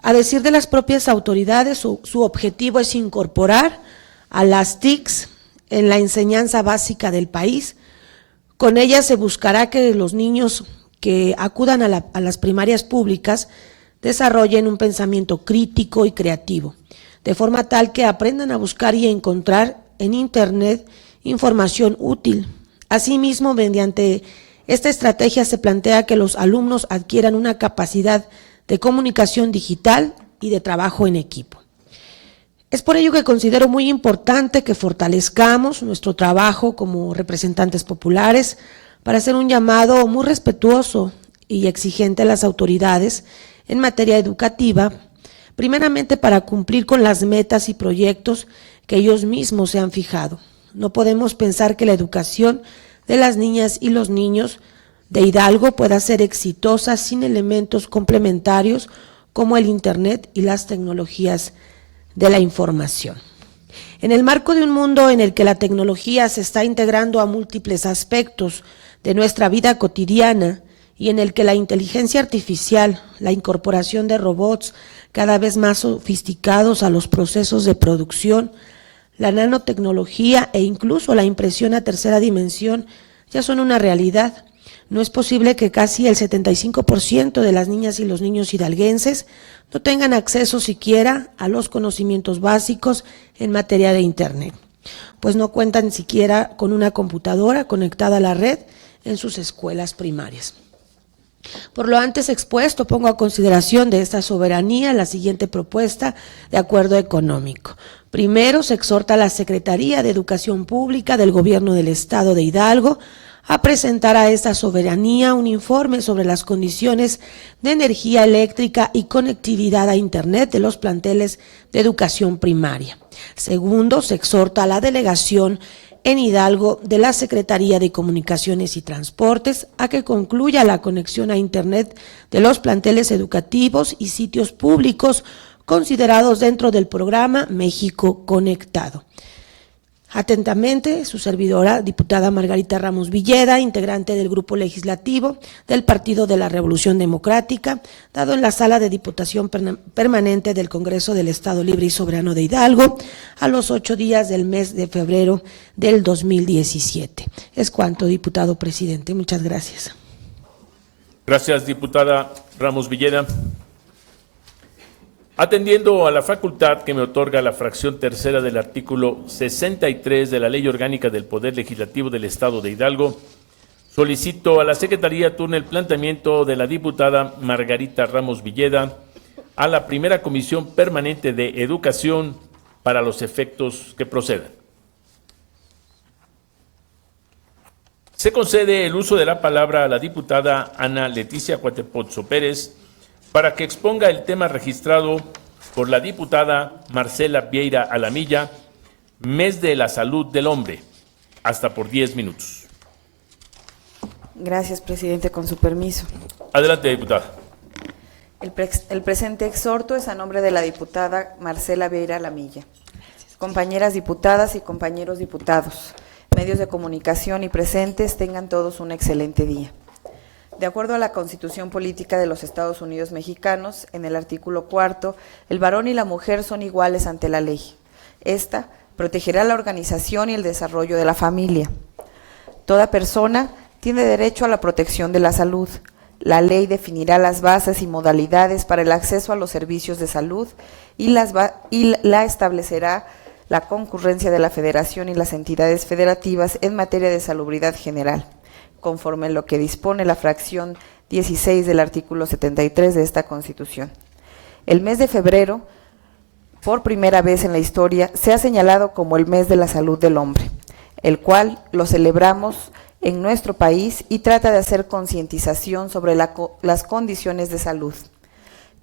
A decir de las propias autoridades, su objetivo es incorporar a las TICs en la enseñanza básica del país. Con ella se buscará que los niños que acudan a las primarias públicas desarrollen un pensamiento crítico y creativo, de forma tal que aprendan a buscar y a encontrar en Internet información útil. Asimismo, mediante esta estrategia se plantea que los alumnos adquieran una capacidad de comunicación digital y de trabajo en equipo. Es por ello que considero muy importante que fortalezcamos nuestro trabajo como representantes populares para hacer un llamado muy respetuoso y exigente a las autoridades en materia educativa, primeramente para cumplir con las metas y proyectos que ellos mismos se han fijado. No podemos pensar que la educación de las niñas y los niños de Hidalgo pueda ser exitosa sin elementos complementarios como el Internet y las tecnologías de la información. En el marco de un mundo en el que la tecnología se está integrando a múltiples aspectos de nuestra vida cotidiana y en el que la inteligencia artificial, la incorporación de robots cada vez más sofisticados a los procesos de producción, la nanotecnología e incluso la impresión a tercera dimensión ya son una realidad, no es posible que casi el 75% de las niñas y los niños hidalguenses no tengan acceso siquiera a los conocimientos básicos en materia de Internet, pues no cuentan siquiera con una computadora conectada a la red en sus escuelas primarias. Por lo antes expuesto, pongo a consideración de esta soberanía la siguiente propuesta de acuerdo económico. Primero, se exhorta a la Secretaría de Educación Pública del Gobierno del Estado de Hidalgo a presentar a esta soberanía un informe sobre las condiciones de energía eléctrica y conectividad a Internet de los planteles de educación primaria. Segundo, se exhorta a la delegación en Hidalgo de la Secretaría de Comunicaciones y Transportes a que concluya la conexión a Internet de los planteles educativos y sitios públicos considerados dentro del programa México Conectado. Atentamente, su servidora, diputada Margarita Ramos Villeda, integrante del Grupo Legislativo del Partido de la Revolución Democrática, dado en la Sala de Diputación Permanente del Congreso del Estado Libre y Soberano de Hidalgo, a los 8 días del mes de febrero del 2017. Es cuanto, diputado presidente. Muchas gracias. Gracias, diputada Ramos Villeda. Atendiendo a la facultad que me otorga la fracción tercera del artículo 63 de la Ley Orgánica del Poder Legislativo del Estado de Hidalgo, solicito a la Secretaría turne el planteamiento de la diputada Margarita Ramos Villeda a la primera Comisión Permanente de Educación para los efectos que procedan. Se concede el uso de la palabra a la diputada Ana Leticia Cuatepozzo Pérez para que exponga el tema registrado por la diputada Marcela Vieira Alamilla, Mes de la Salud del Hombre, hasta por 10 minutos. Gracias, presidente, con su permiso. Adelante, diputada. El presente exhorto es a nombre de la diputada Marcela Vieira Alamilla. Compañeras diputadas y compañeros diputados, medios de comunicación y presentes, tengan todos un excelente día. De acuerdo a la Constitución Política de los Estados Unidos Mexicanos, en el artículo 4, el varón y la mujer son iguales ante la ley. Esta protegerá la organización y el desarrollo de la familia. Toda persona tiene derecho a la protección de la salud. La ley definirá las bases y modalidades para el acceso a los servicios de salud y la establecerá la concurrencia de la Federación y las entidades federativas en materia de salubridad general, conforme a lo que dispone la fracción 16 del artículo 73 de esta Constitución. El mes de febrero, por primera vez en la historia, se ha señalado como el mes de la salud del hombre, el cual lo celebramos en nuestro país y trata de hacer concientización sobre las condiciones de salud.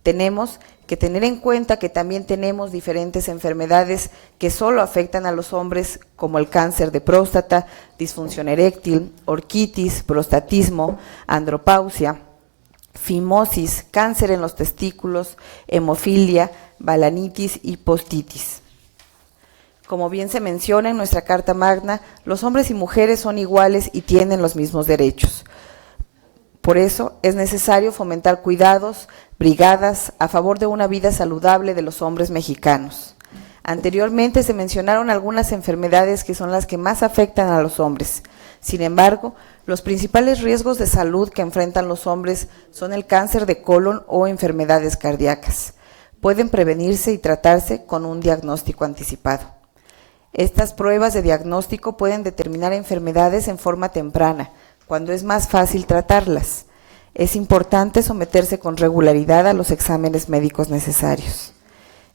Tenemos que tener en cuenta que también tenemos diferentes enfermedades que solo afectan a los hombres, como el cáncer de próstata, disfunción eréctil, orquitis, prostatismo, andropausia, fimosis, cáncer en los testículos, hemofilia, balanitis y postitis. Como bien se menciona en nuestra Carta Magna, los hombres y mujeres son iguales y tienen los mismos derechos. Por eso es necesario fomentar cuidados, brigadas a favor de una vida saludable de los hombres mexicanos. Anteriormente se mencionaron algunas enfermedades que son las que más afectan a los hombres. Sin embargo, los principales riesgos de salud que enfrentan los hombres son el cáncer de colon o enfermedades cardíacas. Pueden prevenirse y tratarse con un diagnóstico anticipado. Estas pruebas de diagnóstico pueden determinar enfermedades en forma temprana, cuando es más fácil tratarlas. Es importante someterse con regularidad a los exámenes médicos necesarios.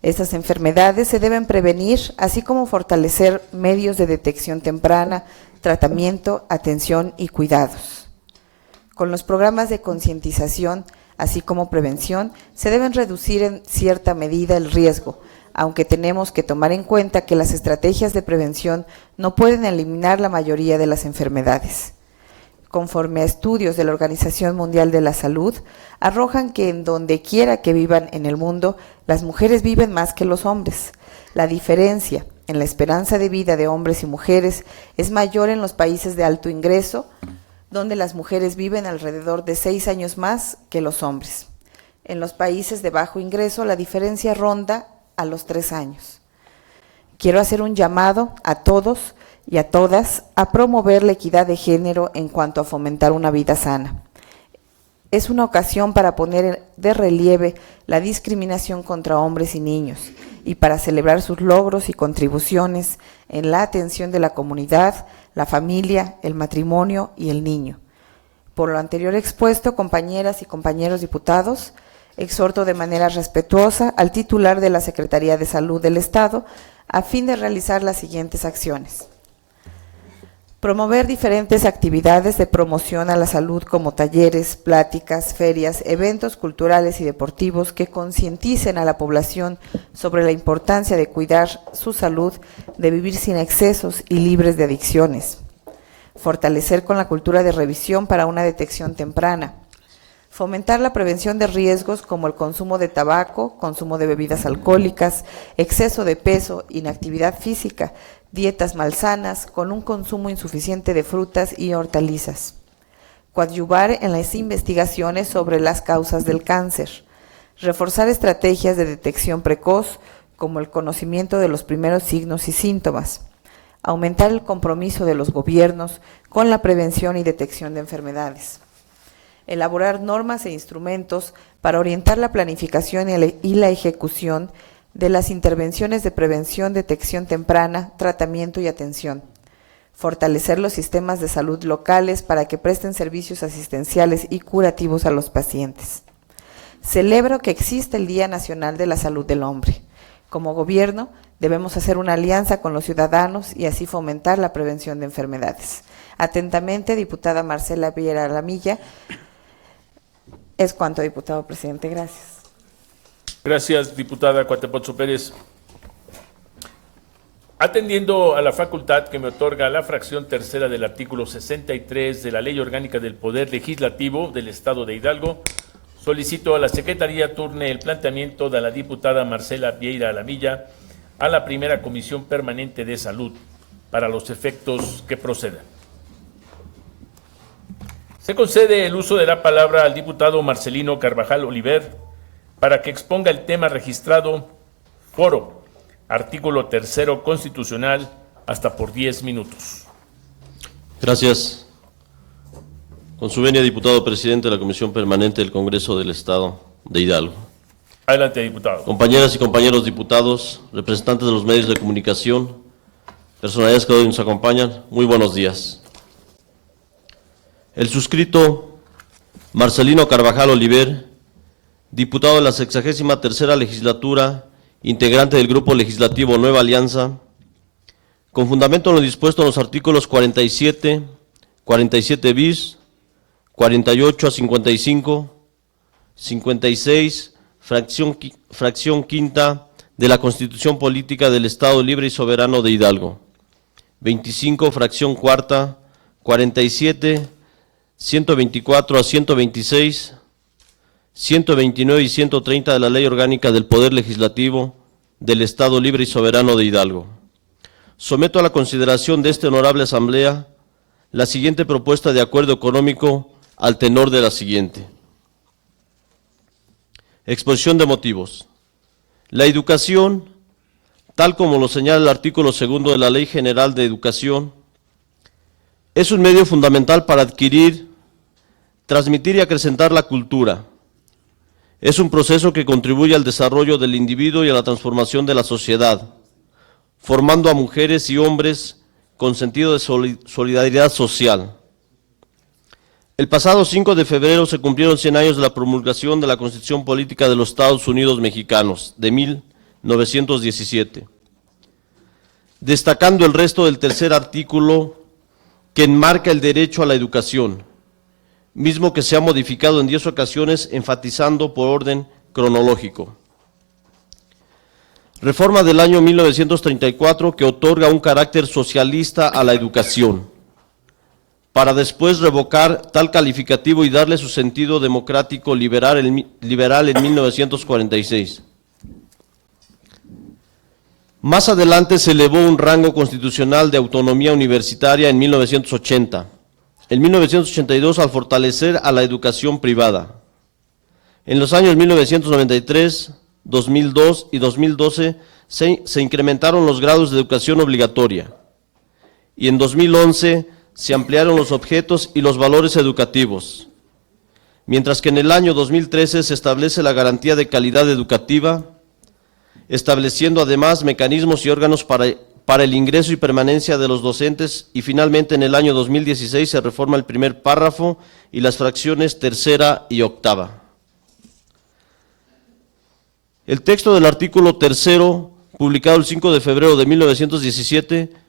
Estas enfermedades se deben prevenir, así como fortalecer medios de detección temprana, tratamiento, atención y cuidados. Con los programas de concientización, así como prevención, se deben reducir en cierta medida el riesgo, aunque tenemos que tomar en cuenta que las estrategias de prevención no pueden eliminar la mayoría de las enfermedades. Conforme a estudios de la Organización Mundial de la Salud, arrojan que en donde quiera que vivan en el mundo, las mujeres viven más que los hombres. La diferencia en la esperanza de vida de hombres y mujeres es mayor en los países de alto ingreso, donde las mujeres viven alrededor de 6 años más que los hombres. En los países de bajo ingreso, la diferencia ronda a los 3 años. Quiero hacer un llamado a todos y a todas a promover la equidad de género en cuanto a fomentar una vida sana. Es una ocasión para poner de relieve la discriminación contra hombres y niños y para celebrar sus logros y contribuciones en la atención de la comunidad, la familia, el matrimonio y el niño. Por lo anterior expuesto, compañeras y compañeros diputados, exhorto de manera respetuosa al titular de la Secretaría de Salud del Estado a fin de realizar las siguientes acciones. Promover diferentes actividades de promoción a la salud como talleres, pláticas, ferias, eventos culturales y deportivos que concienticen a la población sobre la importancia de cuidar su salud, de vivir sin excesos y libres de adicciones. Fortalecer con la cultura de revisión para una detección temprana. Fomentar la prevención de riesgos como el consumo de tabaco, consumo de bebidas alcohólicas, exceso de peso, inactividad física, dietas malsanas, con un consumo insuficiente de frutas y hortalizas. Coadyuvar en las investigaciones sobre las causas del cáncer. Reforzar estrategias de detección precoz, como el conocimiento de los primeros signos y síntomas. Aumentar el compromiso de los gobiernos con la prevención y detección de enfermedades. Elaborar normas e instrumentos para orientar la planificación y la ejecución de las intervenciones de prevención, detección temprana, tratamiento y atención. Fortalecer los sistemas de salud locales para que presten servicios asistenciales y curativos a los pacientes. Celebro que existe el Día Nacional de la Salud del Hombre. Como gobierno, debemos hacer una alianza con los ciudadanos y así fomentar la prevención de enfermedades. Atentamente, diputada Marcela Viera Alamilla. Es cuanto, diputado presidente. Gracias. Gracias, diputada Cuatepotzo Pérez. Atendiendo a la facultad que me otorga la fracción tercera del artículo 63 de la Ley Orgánica del Poder Legislativo del Estado de Hidalgo, solicito a la Secretaría turne el planteamiento de la diputada Marcela Vieira Alamilla a la primera Comisión Permanente de Salud para los efectos que procedan. Se concede el uso de la palabra al diputado Marcelino Carvajal Oliver para que exponga el tema registrado, foro, artículo 3 constitucional, hasta por 10 minutos. Gracias. Con su venia, diputado presidente de la Comisión Permanente del Congreso del Estado de Hidalgo. Adelante, diputado. Compañeras y compañeros diputados, representantes de los medios de comunicación, personalidades que hoy nos acompañan, muy buenos días. El suscrito Marcelino Carvajal Oliver, diputado de la 63ª legislatura, integrante del Grupo Legislativo Nueva Alianza, con fundamento en lo dispuesto en los artículos 47, 47 bis, 48 a 55, 56, fracción quinta de la Constitución Política del Estado Libre y Soberano de Hidalgo, 25, fracción cuarta, 47, 124 a 126, 129 y 130 de la Ley Orgánica del Poder Legislativo del Estado Libre y Soberano de Hidalgo. Someto a la consideración de esta honorable Asamblea la siguiente propuesta de acuerdo económico al tenor de la siguiente. Exposición de motivos. La educación, tal como lo señala el artículo 2 de la Ley General de Educación, es un medio fundamental para adquirir, transmitir y acrecentar la cultura. Es un proceso que contribuye al desarrollo del individuo y a la transformación de la sociedad, formando a mujeres y hombres con sentido de solidaridad social. El pasado 5 de febrero se cumplieron 100 años de la promulgación de la Constitución Política de los Estados Unidos Mexicanos, de 1917. Destacando el resto del tercer artículo que enmarca el derecho a la educación, mismo que se ha modificado en 10 ocasiones, enfatizando por orden cronológico. Reforma del año 1934 que otorga un carácter socialista a la educación, para después revocar tal calificativo y darle su sentido democrático liberal en 1946. Más adelante se elevó un rango constitucional de autonomía universitaria en 1980. En 1982 al fortalecer a la educación privada. En los años 1993, 2002 y 2012 se incrementaron los grados de educación obligatoria. Y en 2011 se ampliaron los objetos y los valores educativos. Mientras que en el año 2013 se establece la garantía de calidad educativa, estableciendo además mecanismos y órganos para el ingreso y permanencia de los docentes, y finalmente en el año 2016 se reforma el primer párrafo y las fracciones tercera y octava. El texto del artículo tercero, publicado el 5 de febrero de 1917,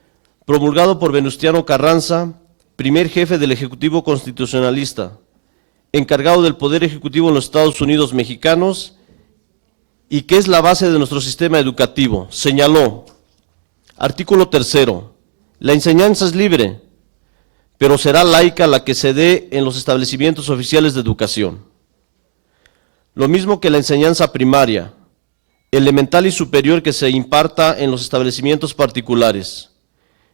promulgado por Venustiano Carranza, primer jefe del Ejecutivo Constitucionalista, encargado del Poder Ejecutivo en los Estados Unidos Mexicanos, y que es la base de nuestro sistema educativo, señaló: artículo tercero, la enseñanza es libre, pero será laica la que se dé en los establecimientos oficiales de educación. Lo mismo que la enseñanza primaria, elemental y superior que se imparta en los establecimientos particulares.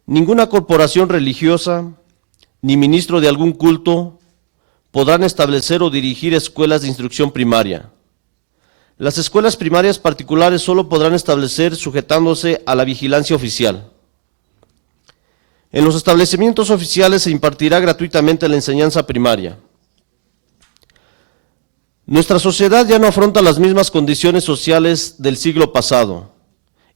Ninguna corporación religiosa, ni ministro de algún culto, podrán establecer o dirigir escuelas de instrucción primaria. Las escuelas primarias particulares solo podrán establecer sujetándose a la vigilancia oficial. En los establecimientos oficiales se impartirá gratuitamente la enseñanza primaria. Nuestra sociedad ya no afronta las mismas condiciones sociales del siglo pasado,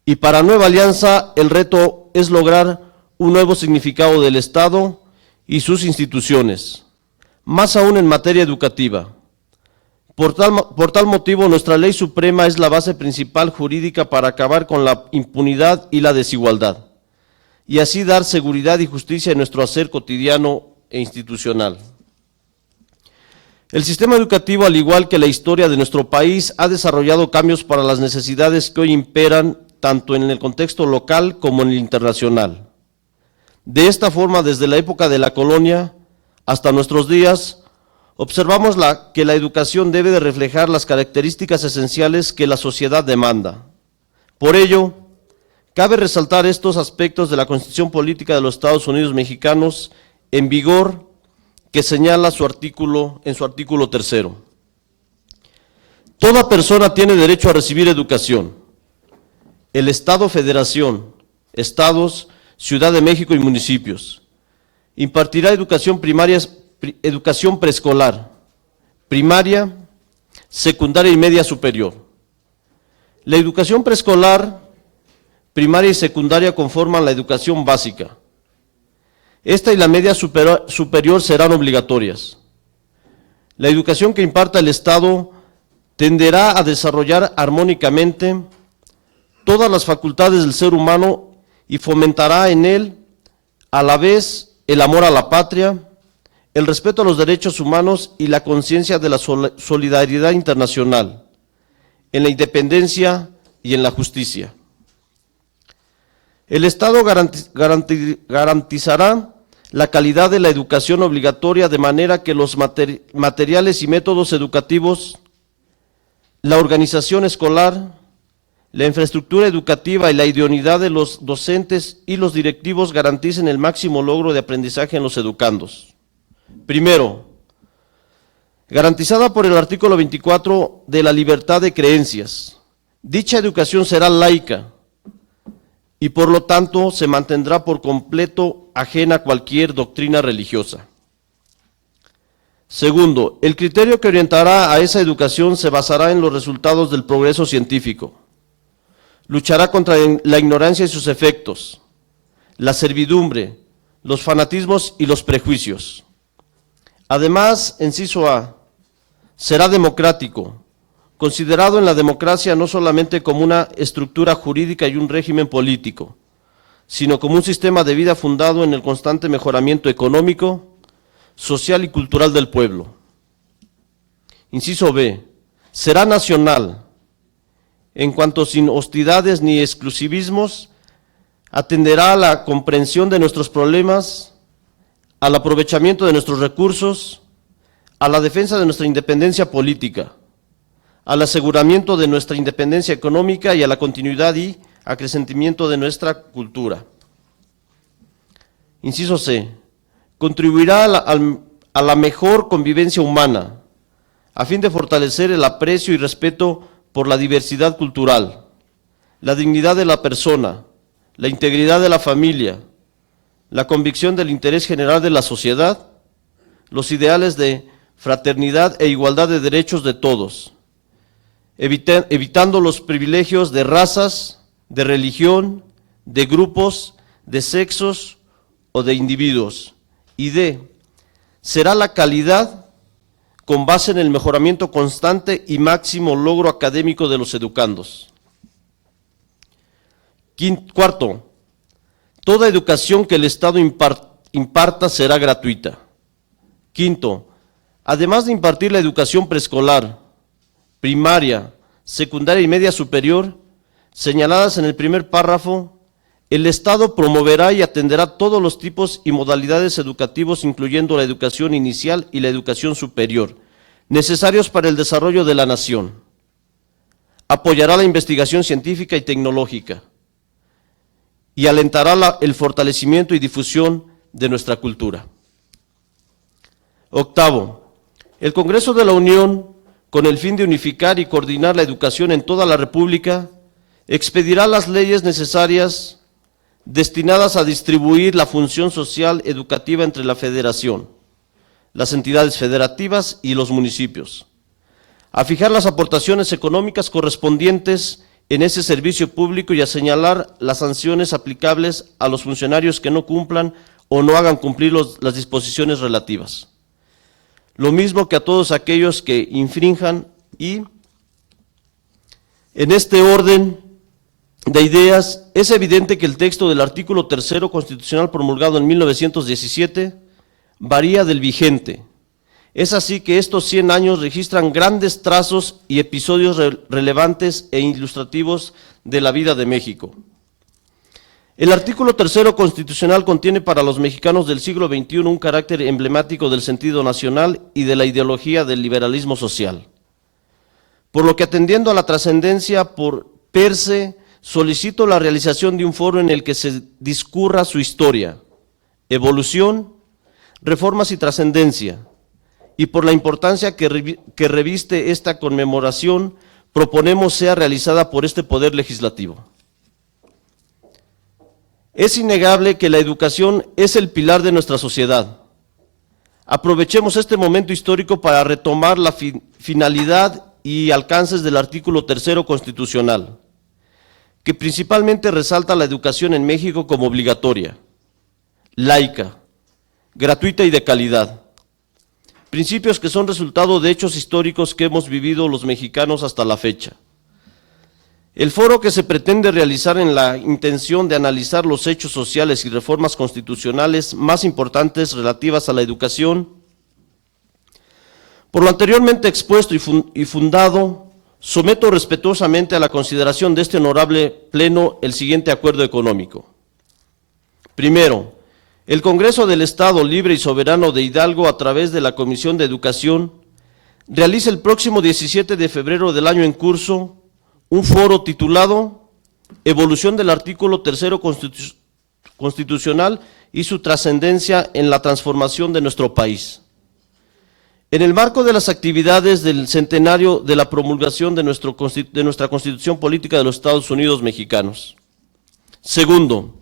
y para Nueva Alianza el reto es lograr un nuevo significado del Estado y sus instituciones, más aún en materia educativa. Por tal motivo, nuestra ley suprema es la base principal jurídica para acabar con la impunidad y la desigualdad, y así dar seguridad y justicia en nuestro hacer cotidiano e institucional. El sistema educativo, al igual que la historia de nuestro país, ha desarrollado cambios para las necesidades que hoy imperan tanto en el contexto local como en el internacional. De esta forma, desde la época de la colonia hasta nuestros días, observamos que la educación debe de reflejar las características esenciales que la sociedad demanda. Por ello, cabe resaltar estos aspectos de la Constitución Política de los Estados Unidos Mexicanos en vigor, que señala en su artículo tercero. Toda persona tiene derecho a recibir educación. El Estado, Federación, Estados, Ciudad de México y municipios impartirá educación primaria, educación preescolar, primaria, secundaria y media superior. La educación preescolar, primaria y secundaria conforman la educación básica. Esta y la media superior serán obligatorias. La educación que imparta el Estado tenderá a desarrollar armónicamente todas las facultades del ser humano y fomentará en él, a la vez, el amor a la patria, el respeto a los derechos humanos y la conciencia de la solidaridad internacional, en la independencia y en la justicia. El Estado garantizará la calidad de la educación obligatoria de manera que los materiales y métodos educativos, la organización escolar, la infraestructura educativa y la idoneidad de los docentes y los directivos garanticen el máximo logro de aprendizaje en los educandos. Primero, garantizada por el artículo 24 de la libertad de creencias, dicha educación será laica y por lo tanto se mantendrá por completo ajena a cualquier doctrina religiosa. Segundo, el criterio que orientará a esa educación se basará en los resultados del progreso científico. Luchará contra la ignorancia y sus efectos, la servidumbre, los fanatismos y los prejuicios. Además, inciso A, será democrático, considerado en la democracia no solamente como una estructura jurídica y un régimen político, sino como un sistema de vida fundado en el constante mejoramiento económico, social y cultural del pueblo. Inciso B, será nacional, en cuanto sin hostilidades ni exclusivismos, atenderá a la comprensión de nuestros problemas, al aprovechamiento de nuestros recursos, a la defensa de nuestra independencia política, al aseguramiento de nuestra independencia económica y a la continuidad y acrecentamiento de nuestra cultura. Inciso C, contribuirá a la mejor convivencia humana, a fin de fortalecer el aprecio y respeto por la diversidad cultural, la dignidad de la persona, la integridad de la familia, la convicción del interés general de la sociedad, los ideales de fraternidad e igualdad de derechos de todos, evitando los privilegios de razas, de religión, de grupos, de sexos o de individuos. Y D, será la calidad con base en el mejoramiento constante y máximo logro académico de los educandos. Cuarto, toda educación que el Estado imparta será gratuita. Quinto, además de impartir la educación preescolar, primaria, secundaria y media superior, señaladas en el primer párrafo, el Estado promoverá y atenderá todos los tipos y modalidades educativos, incluyendo la educación inicial y la educación superior, necesarios para el desarrollo de la nación. Apoyará la investigación científica y tecnológica y alentará el fortalecimiento y difusión de nuestra cultura. Octavo, el Congreso de la Unión, con el fin de unificar y coordinar la educación en toda la República, expedirá las leyes necesarias destinadas a distribuir la función social educativa entre la Federación, las entidades federativas y los municipios, a fijar las aportaciones económicas correspondientes en ese servicio público y a señalar las sanciones aplicables a los funcionarios que no cumplan o no hagan cumplir las disposiciones relativas. Lo mismo que a todos aquellos que infrinjan y, en este orden de ideas, es evidente que el texto del artículo 3º constitucional promulgado en 1917 varía del vigente. Es así que estos 100 años registran grandes trazos y episodios relevantes e ilustrativos de la vida de México. El artículo 3º constitucional contiene para los mexicanos del siglo XXI un carácter emblemático del sentido nacional y de la ideología del liberalismo social. Por lo que, atendiendo a la trascendencia por per se, solicito la realización de un foro en el que se discurra su historia, evolución, reformas y trascendencia, y por la importancia que reviste esta conmemoración, proponemos sea realizada por este Poder Legislativo. Es innegable que la educación es el pilar de nuestra sociedad. Aprovechemos este momento histórico para retomar la finalidad y alcances del artículo 3º constitucional, que principalmente resalta la educación en México como obligatoria, laica, gratuita y de calidad. Principios que son resultado de hechos históricos que hemos vivido los mexicanos hasta la fecha. El foro que se pretende realizar en la intención de analizar los hechos sociales y reformas constitucionales más importantes relativas a la educación. Por lo anteriormente expuesto y fundado, someto respetuosamente a la consideración de este honorable Pleno el siguiente acuerdo económico. Primero, el Congreso del Estado Libre y Soberano de Hidalgo, a través de la Comisión de Educación, realiza el próximo 17 de febrero del año en curso un foro titulado Evolución del artículo 3º constitucional y su trascendencia en la transformación de nuestro país. En el marco de las actividades del centenario de la promulgación de nuestra Constitución Política de los Estados Unidos Mexicanos. Segundo,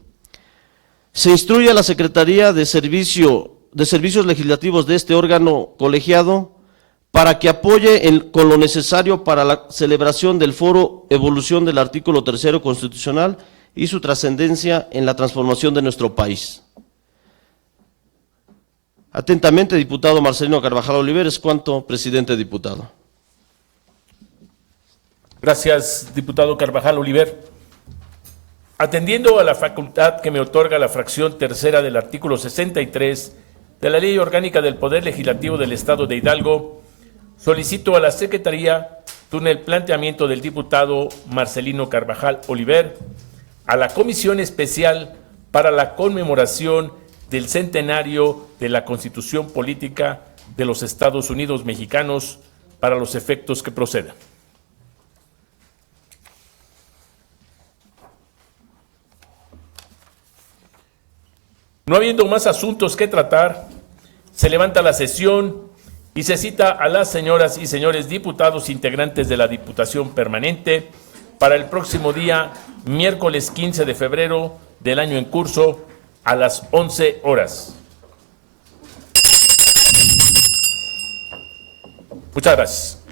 se instruye a la Secretaría de Servicios Legislativos de este órgano colegiado para que apoye con lo necesario para la celebración del foro Evolución del artículo 3º constitucional y su trascendencia en la transformación de nuestro país. Atentamente, diputado Marcelino Carvajal Oliver, es cuanto, presidente diputado. Gracias, diputado Carvajal Oliver. Atendiendo a la facultad que me otorga la fracción tercera del artículo 63 de la Ley Orgánica del Poder Legislativo del Estado de Hidalgo, solicito a la Secretaría turne el planteamiento del diputado Marcelino Carvajal Oliver a la Comisión Especial para la conmemoración del centenario de la Constitución Política de los Estados Unidos Mexicanos para los efectos que procedan. No habiendo más asuntos que tratar, se levanta la sesión y se cita a las señoras y señores diputados integrantes de la Diputación Permanente para el próximo día, miércoles 15 de febrero del año en curso, a las 11 horas. Muchas gracias.